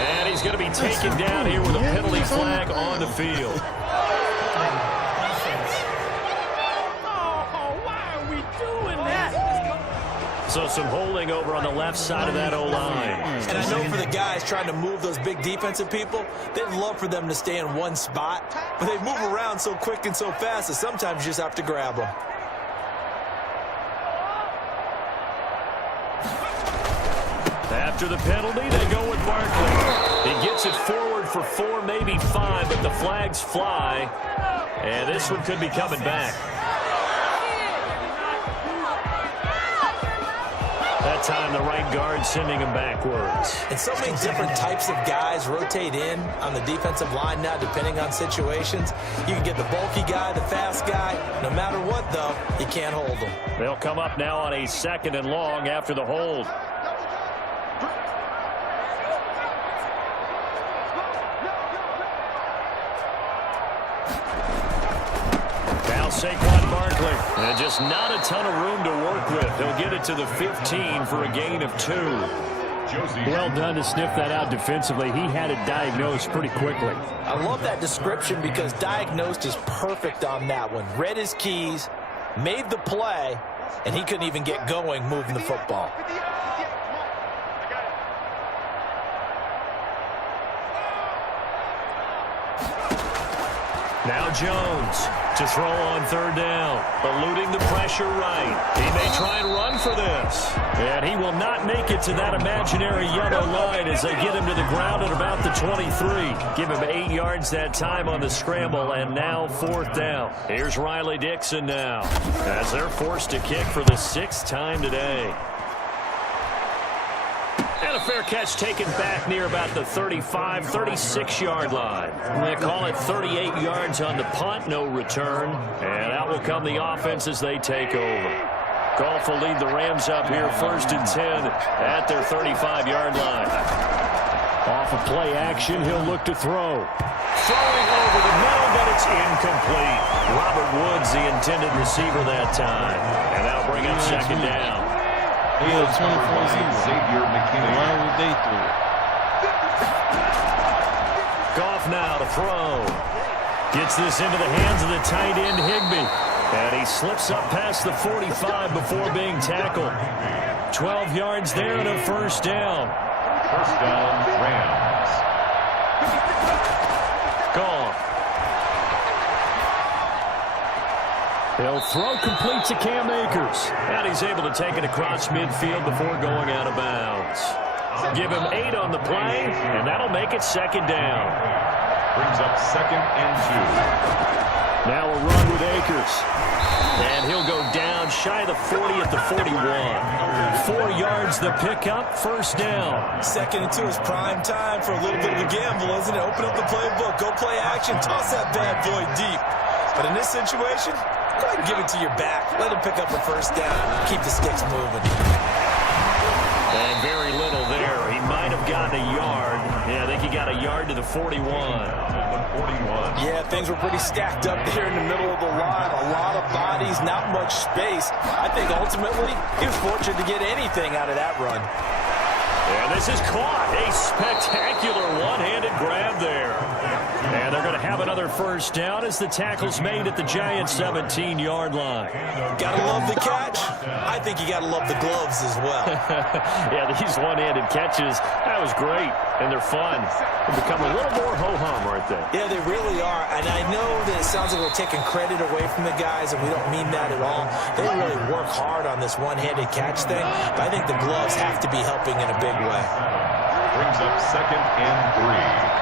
And he's going to be taken down here with a penalty flag on the field. So some holding over on the left side of that O-line. And I know for the guys trying to move those big defensive people, they'd love for them to stay in one spot, but they move around so quick and so fast that sometimes you just have to grab them. After the penalty, they go with Barkley. He gets it forward for 4, maybe 5, but the flags fly. And this one could be coming back. That time the right guard sending him backwards. And so many different types of guys rotate in on the defensive line now depending on situations. You can get the bulky guy, the fast guy. No matter what, though, you can't hold them. They'll come up now on a 2nd and long after the hold. Saquon Barkley. And just not a ton of room to work with. He'll get it to the 15 for a gain of 2. Well done to sniff that out defensively. He had it diagnosed pretty quickly. I love that description because diagnosed is perfect on that one. Read his keys, made the play, and he couldn't even get going moving the football. Now Jones to throw on 3rd down. Eluding the pressure right. He may try and run for this. And he will not make it to that imaginary yellow line as they get him to the ground at about the 23. Give him 8 yards that time on the scramble, and now 4th down. Here's Riley Dixon now as they're forced to kick for the 6th time today. And a fair catch taken back near about the 35, 36-yard line. They call it 38 yards on the punt, no return. And out will come the offense as they take over. Goff will lead the Rams up here 1st and 10 at their 35-yard line. Off of play action, he'll look to throw. Throwing over the middle, but it's incomplete. Robert Woods, the intended receiver that time. And that'll bring up 2nd down. He had 24 Xavier McKinney. Why would they throw it? Goff now to throw. Gets this into the hands of the tight end Higbee. And he slips up past the 45 before being tackled. 12 yards there and a 1st down. 1st down, Rams. Goff. He'll throw complete to Cam Akers. And he's able to take it across midfield before going out of bounds. Give him 8 on the play, and that'll make it 2nd down. Brings up 2nd and 2. Now a run with Akers. And he'll go down shy of the 40 at the 41. 4 yards the pickup, 1st down. 2nd and 2 is prime time for a little bit of a gamble, isn't it? Open up the playbook, go play action, toss that bad boy deep. But in this situation, go ahead and give it to your back. Let him pick up a 1st down. Keep the sticks moving. And very little there. He might have gotten a yard. Yeah, I think he got a yard to the 41. Yeah, things were pretty stacked up there in the middle of the line. A lot of bodies, not much space. I think ultimately he was fortunate to get anything out of that run. And this is caught. A spectacular one-handed grab there. And they're going to have another first down as the tackle's made at the Giants' 17-yard line. Gotta love the catch. I think you gotta love the gloves as well. Yeah, these one-handed catches, that was great. And they're fun. They become a little more ho-hum, aren't they? Yeah, they really are. And I know that it sounds like we're taking credit away from the guys, and we don't mean that at all. They really work hard on this one-handed catch thing. But I think the gloves have to be helping in a big way. Brings up 2nd and 3.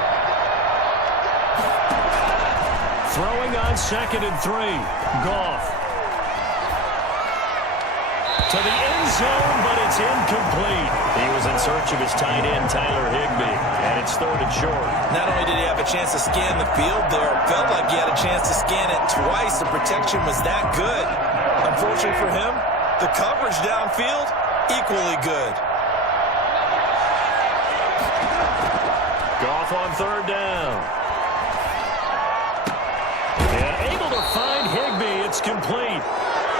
Throwing on 2nd and 3. Goff. To the end zone, but it's incomplete. He was in search of his tight end, Tyler Higbee, and it's 3rd and short. Not only did he have a chance to scan the field there, it felt like he had a chance to scan it twice. The protection was that good. Unfortunately for him, the coverage downfield, equally good. Goff on 3rd down. And able to find Higbee. It's complete.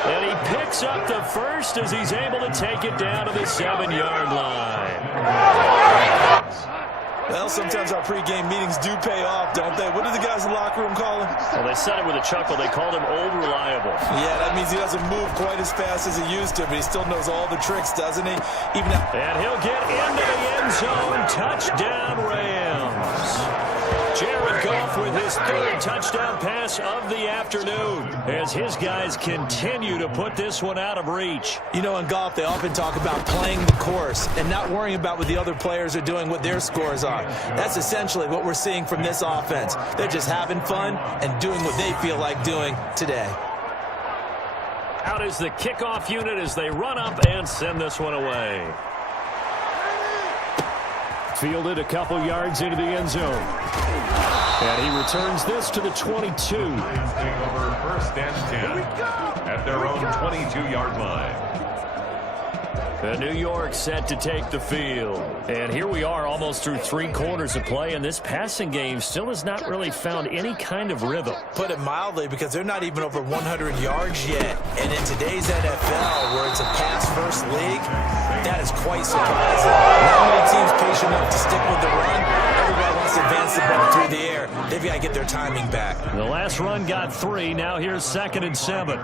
And he picks up the first as he's able to take it down to the 7-yard line. Well, sometimes our pregame meetings do pay off, don't they? What do the guys in the locker room call him? Well, they said it with a chuckle. They called him Old Reliable. Yeah, that means he doesn't move quite as fast as he used to, but he still knows all the tricks, doesn't he? And he'll get into the end zone. Touchdown, Rams. Jared Goff with his 3rd touchdown pass of the afternoon as his guys continue to put this one out of reach. You know, in golf, they often talk about playing the course and not worrying about what the other players are doing, what their scores are. That's essentially what we're seeing from this offense. They're just having fun and doing what they feel like doing today. Out is the kickoff unit as they run up and send this one away. Fielded a couple yards into the end zone. And he returns this to the 22. Taking over 1st and 10 at their own 22-yard line. The New York set to take the field. And here we are almost through 3 quarters of play, and this passing game still has not really found any kind of rhythm. Put it mildly, because they're not even over 100 yards yet. And in today's NFL, where it's a pass-first league, that is quite surprising. Not many teams patient enough to stick with the run. Everybody wants to advance the ball through the air. They've got to get their timing back. The last run got 3. Now here's 2nd and 7.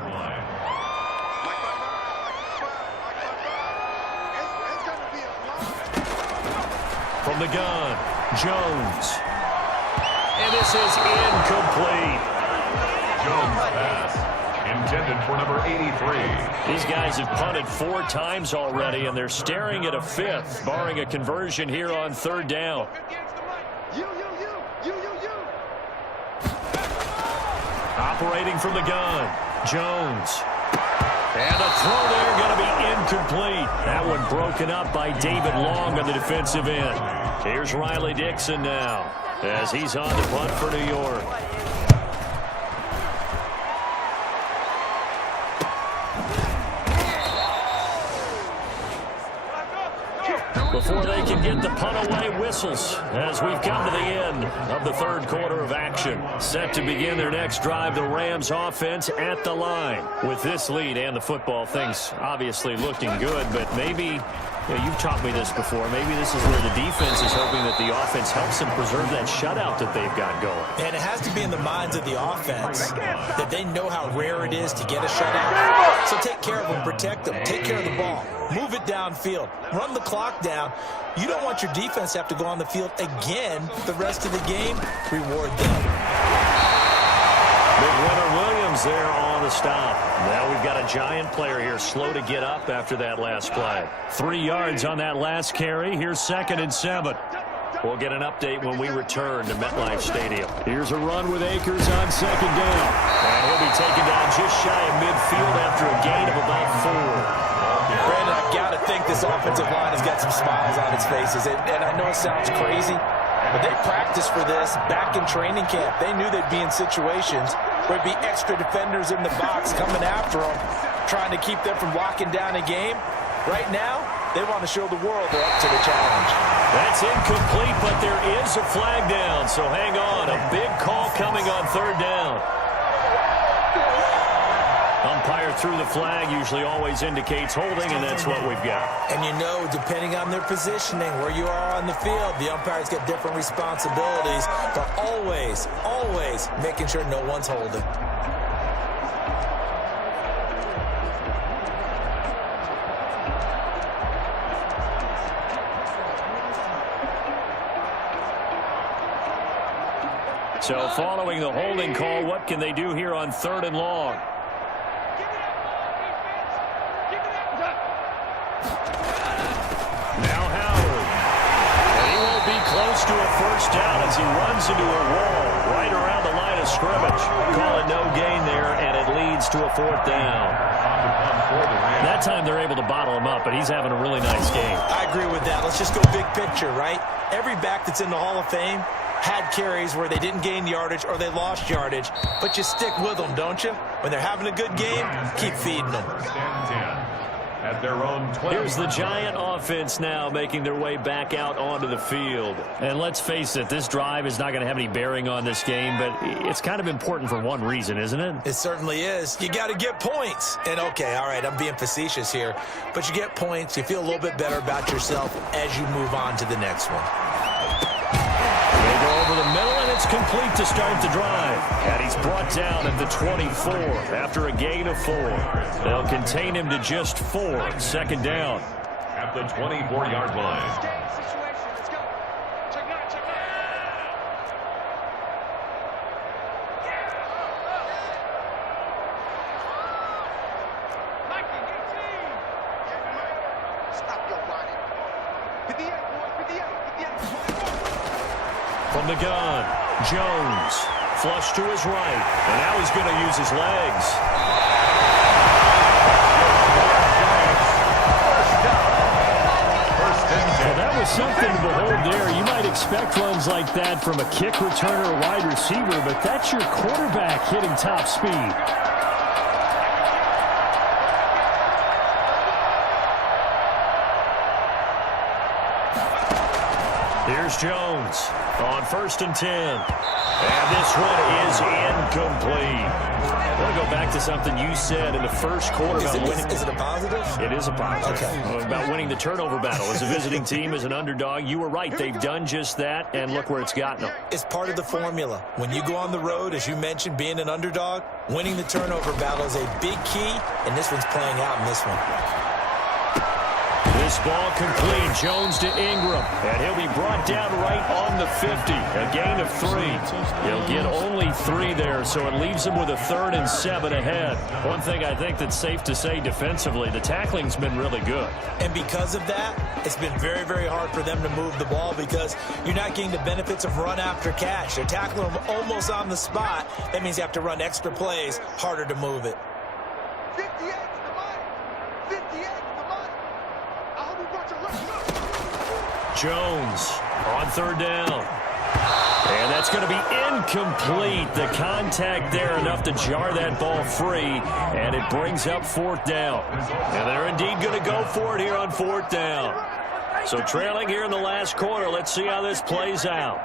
From the gun, Jones. And this is incomplete. Jones' pass intended for number 83. These guys have punted 4 times already, and they're staring at a 5th, barring a conversion here on 3rd down. Operating from the gun, Jones. And a throw there going to be incomplete. That one broken up by David Long on the defensive end. Here's Riley Dixon now as he's on the punt for New York. Before they can get the punt away, whistles as we've come to the end of the 3rd quarter of action. Set to begin their next drive, the Rams offense at the line. With this lead and the football, things obviously looking good, but maybe, you've taught me this before, maybe this is where the defense is hoping that the offense helps them preserve that shutout that they've got going. And it has to be in the minds of the offense that they know how rare it is to get a shutout. So take care of them, protect them, take care of the ball. Move it downfield. Run the clock down. You don't want your defense to have to go on the field again the rest of the game. Reward them. Big winner Williams there on the stop. Now we've got a Giant player here slow to get up after that last play. 3 yards on that last carry. Here's 2nd and 7. We'll get an update when we return to MetLife Stadium. Here's a run with Akers on 2nd down. And he'll be taken down just shy of midfield after a gain of about 4. Brandon, I've got to think this offensive line has got some smiles on its faces. And I know it sounds crazy, but they practiced for this back in training camp. They knew they'd be in situations where there'd be extra defenders in the box coming after them, trying to keep them from locking down a game. Right now, they want to show the world they're up to the challenge. That's incomplete, but there is a flag down, so hang on. A big call coming on 3rd down. Umpire threw the flag, usually always indicates holding, and that's what we've got. And you know, depending on their positioning, where you are on the field, the umpires get different responsibilities, but always, always making sure no one's holding. So following the holding call, what can they do here on 3rd and long? Now Howard. And he won't be close to a first down as he runs into a wall right around the line of scrimmage. Call it no gain there, and it leads to a 4th down. That time they're able to bottle him up, but he's having a really nice game. I agree with that. Let's just go big picture, right? Every back that's in the Hall of Fame had carries where they didn't gain yardage or they lost yardage, but you stick with them, don't you? When they're having a good game, keep feeding them. At their own 20. Here's the Giant offense now making their way back out onto the field. And let's face it, this drive is not going to have any bearing on this game, but it's kind of important for one reason, isn't it? It certainly is. You got to get points. And, okay, all right, I'm being facetious here, but you get points, you feel a little bit better about yourself as you move on to the next one. They go over the middle, and it's complete to start the drive. And he's brought down at the 24 after a gain of 4. They'll contain him to just 4. 2nd down. At the 24-yard line. From the gun, Jones, flush to his right, and now he's going to use his legs. Well, that was something to behold there. You might expect runs like that from a kick returner or wide receiver, but that's your quarterback hitting top speed. Here's Jones on 1st and 10. And this one is incomplete. I want to go back to something you said in the first quarter about winning. Is it a positive? It is a positive. Okay. About winning the turnover battle. As a visiting team, as an underdog, you were right. They've done just that, and look where it's gotten them. It's part of the formula. When you go on the road, as you mentioned, being an underdog, winning the turnover battle is a big key, and this one's playing out in this one. This ball complete. Jones to Ingram. And he'll be brought down right on the 50. A gain of 3. He'll get only 3 there, so it leaves him with a 3rd and 7 ahead. One thing I think that's safe to say defensively, the tackling's been really good. And because of that, it's been very, very hard for them to move the ball because you're not getting the benefits of run after catch. They're tackling them almost on the spot. That means you have to run extra plays, harder to move it. 58 to the money. 58 to the money. I hope you brought your luck. Jones on 3rd down. And that's going to be incomplete. The contact there enough to jar that ball free, and it brings up 4th down. And they're indeed going to go for it here on 4th down. So trailing here in the last quarter, let's see how this plays out.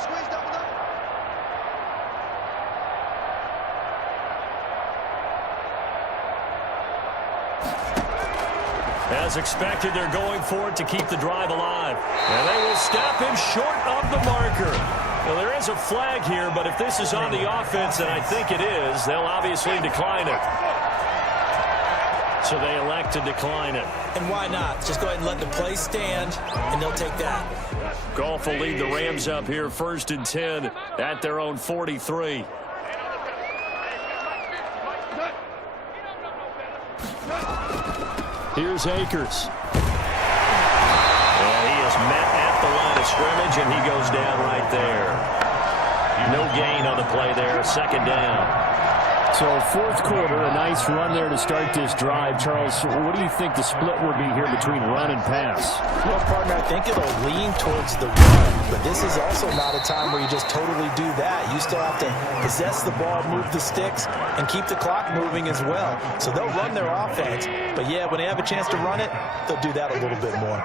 Squeeze, double up. As expected, they're going for it to keep the drive alive. And they will stop him short of the marker. Well, there is a flag here, but if this is on the offense, and I think it is, they'll obviously decline it. So they elect to decline it. And why not? Just go ahead and let the play stand, and they'll take that. Goff will lead the Rams up here 1st and 10 at their own 43. Here's Akers. And he is met at the line of scrimmage, and he goes down right there. No gain on the play there. 2nd down. So 4th quarter, a nice run there to start this drive. Charles, what do you think the split will be here between run and pass? Well, partner, I think it'll lean towards the run, but this is also not a time where you just totally do that. You still have to possess the ball, move the sticks, and keep the clock moving as well. So they'll run their offense, but yeah, when they have a chance to run it, they'll do that a little bit more.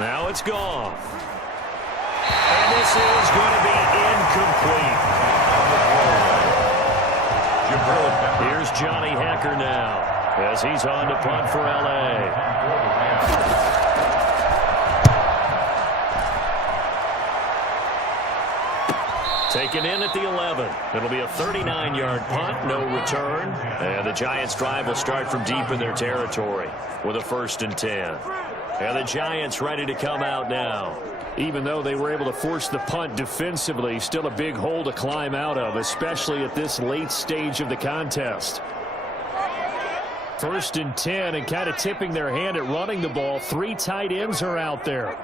Now it's gone. And this is going to be incomplete. linebacker now as he's on to punt for L.A. Taken in at the 11. It'll be a 39-yard punt, no return. And the Giants' drive will start from deep in their territory with a 1st and 10. And the Giants ready to come out now. Even though they were able to force the punt defensively, still a big hole to climb out of, especially at this late stage of the contest. 1st and 10, and kind of tipping their hand at running the ball. 3 tight ends are out there.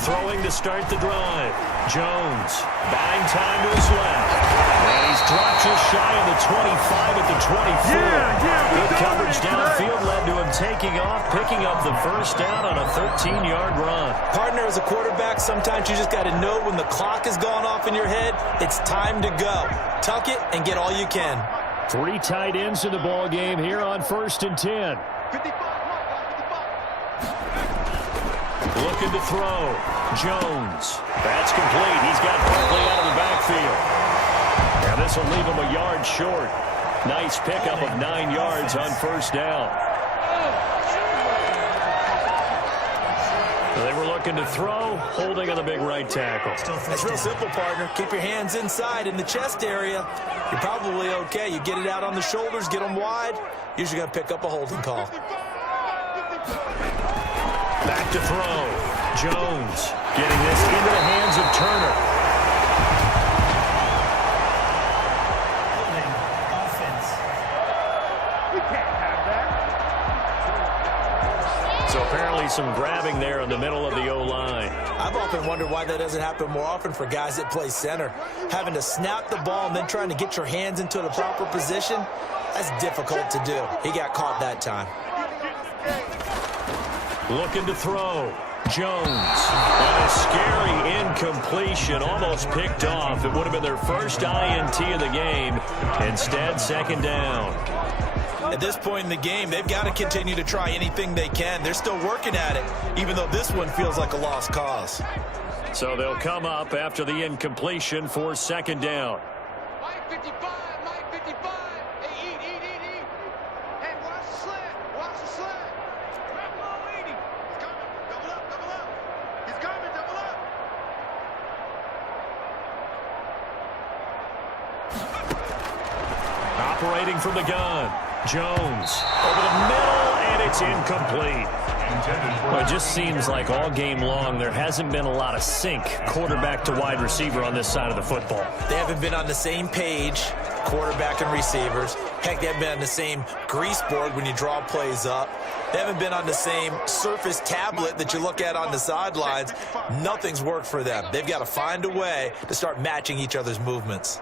Throwing to start the drive. Jones buying time to his left. And he's dropped just shy of the 25 at the 24. Good coverage downfield led to him taking off, picking up the 1st down on a 13-yard run. Partner, as a quarterback, sometimes you just got to know when the clock has gone off in your head, it's time to go. Tuck it and get all you can. 3 tight ends in the ball game here on 1st and 10. Looking to throw. Jones. That's complete. He's got Barkley out of the backfield. And this will leave him a yard short. Nice pickup of 9 yards on 1st down. They were looking to throw, holding on the big right tackle. It's real simple, partner. Keep your hands inside in the chest area. You're probably okay. You get it out on the shoulders, get them wide. Usually going to pick up a holding call. Back to throw. Jones getting this into the hands of Turner. So apparently some grabbing there in the middle of the O-line. I've often wondered why that doesn't happen more often for guys that play center. Having to snap the ball and then trying to get your hands into the proper position, that's difficult to do. He got caught that time. Looking to throw. Jones. And a scary incompletion, almost picked off. It would have been their first INT of the game. Instead, 2nd down. At this point in the game, they've got to continue to try anything they can. They're still working at it, even though this one feels like a lost cause. So they'll come up after the incompletion for 2nd down. Mike 55, Mike 55. Hey, eat. Hey, watch the sled. He's coming. Double up. He's coming, double up. Operating from the gun. Jones over the middle, and it's incomplete. Well, it just seems like all game long there hasn't been a lot of sync quarterback to wide receiver on this side of the football. They haven't been on the same page, quarterback and receivers. Heck, they haven't been on the same grease board when you draw plays up. They haven't been on the same surface tablet that you look at on the sidelines. Nothing's worked for them. They've got to find a way to start matching each other's movements.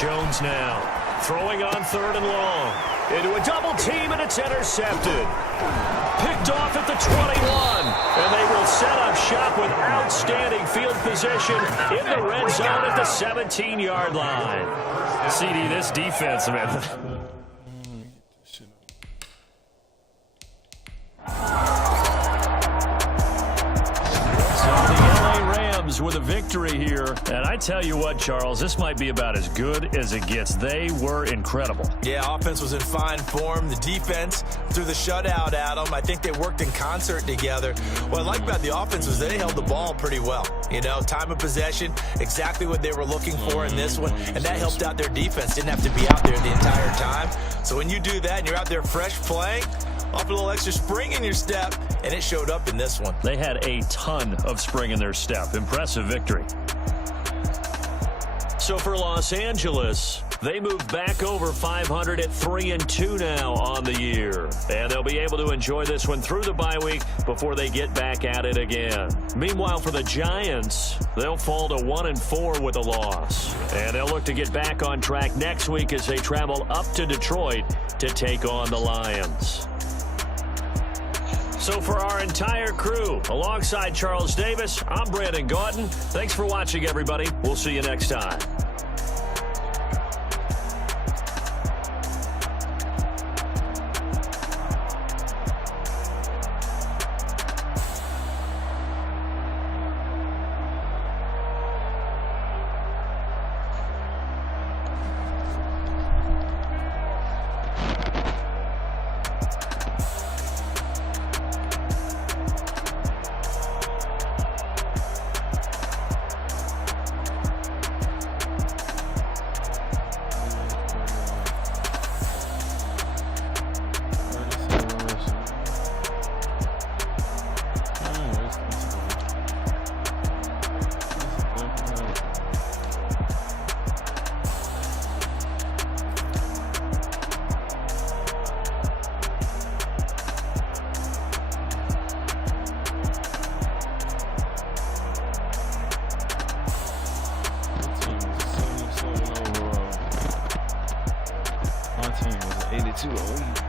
Jones now. Throwing on 3rd and long. Into a double team, and it's intercepted. Picked off at the 21. And they will set up shop with outstanding field position in the red zone at the 17-yard line. CD, this defense, man. With a victory here. And I tell you what, Charles, this might be about as good as it gets. They were incredible. Yeah, offense was in fine form. The defense threw the shutout at them. I think they worked in concert together. What I like about the offense was they held the ball pretty well. You know, time of possession, exactly what they were looking for in this one, and that helped out their defense. Didn't have to be out there the entire time. So when you do that and you're out there fresh playing, off a little extra spring in your step, and it showed up in this one. They had a ton of spring in their step. Impressive victory. So for Los Angeles, they move back over 500 at 3-2 now on the year. And they'll be able to enjoy this one through the bye week before they get back at it again. Meanwhile, for the Giants, they'll fall to 1-4 with a loss. And they'll look to get back on track next week as they travel up to Detroit to take on the Lions. So for our entire crew, alongside Charles Davis, I'm Brandon Gauton. Thanks for watching, everybody. We'll see you next time. too long.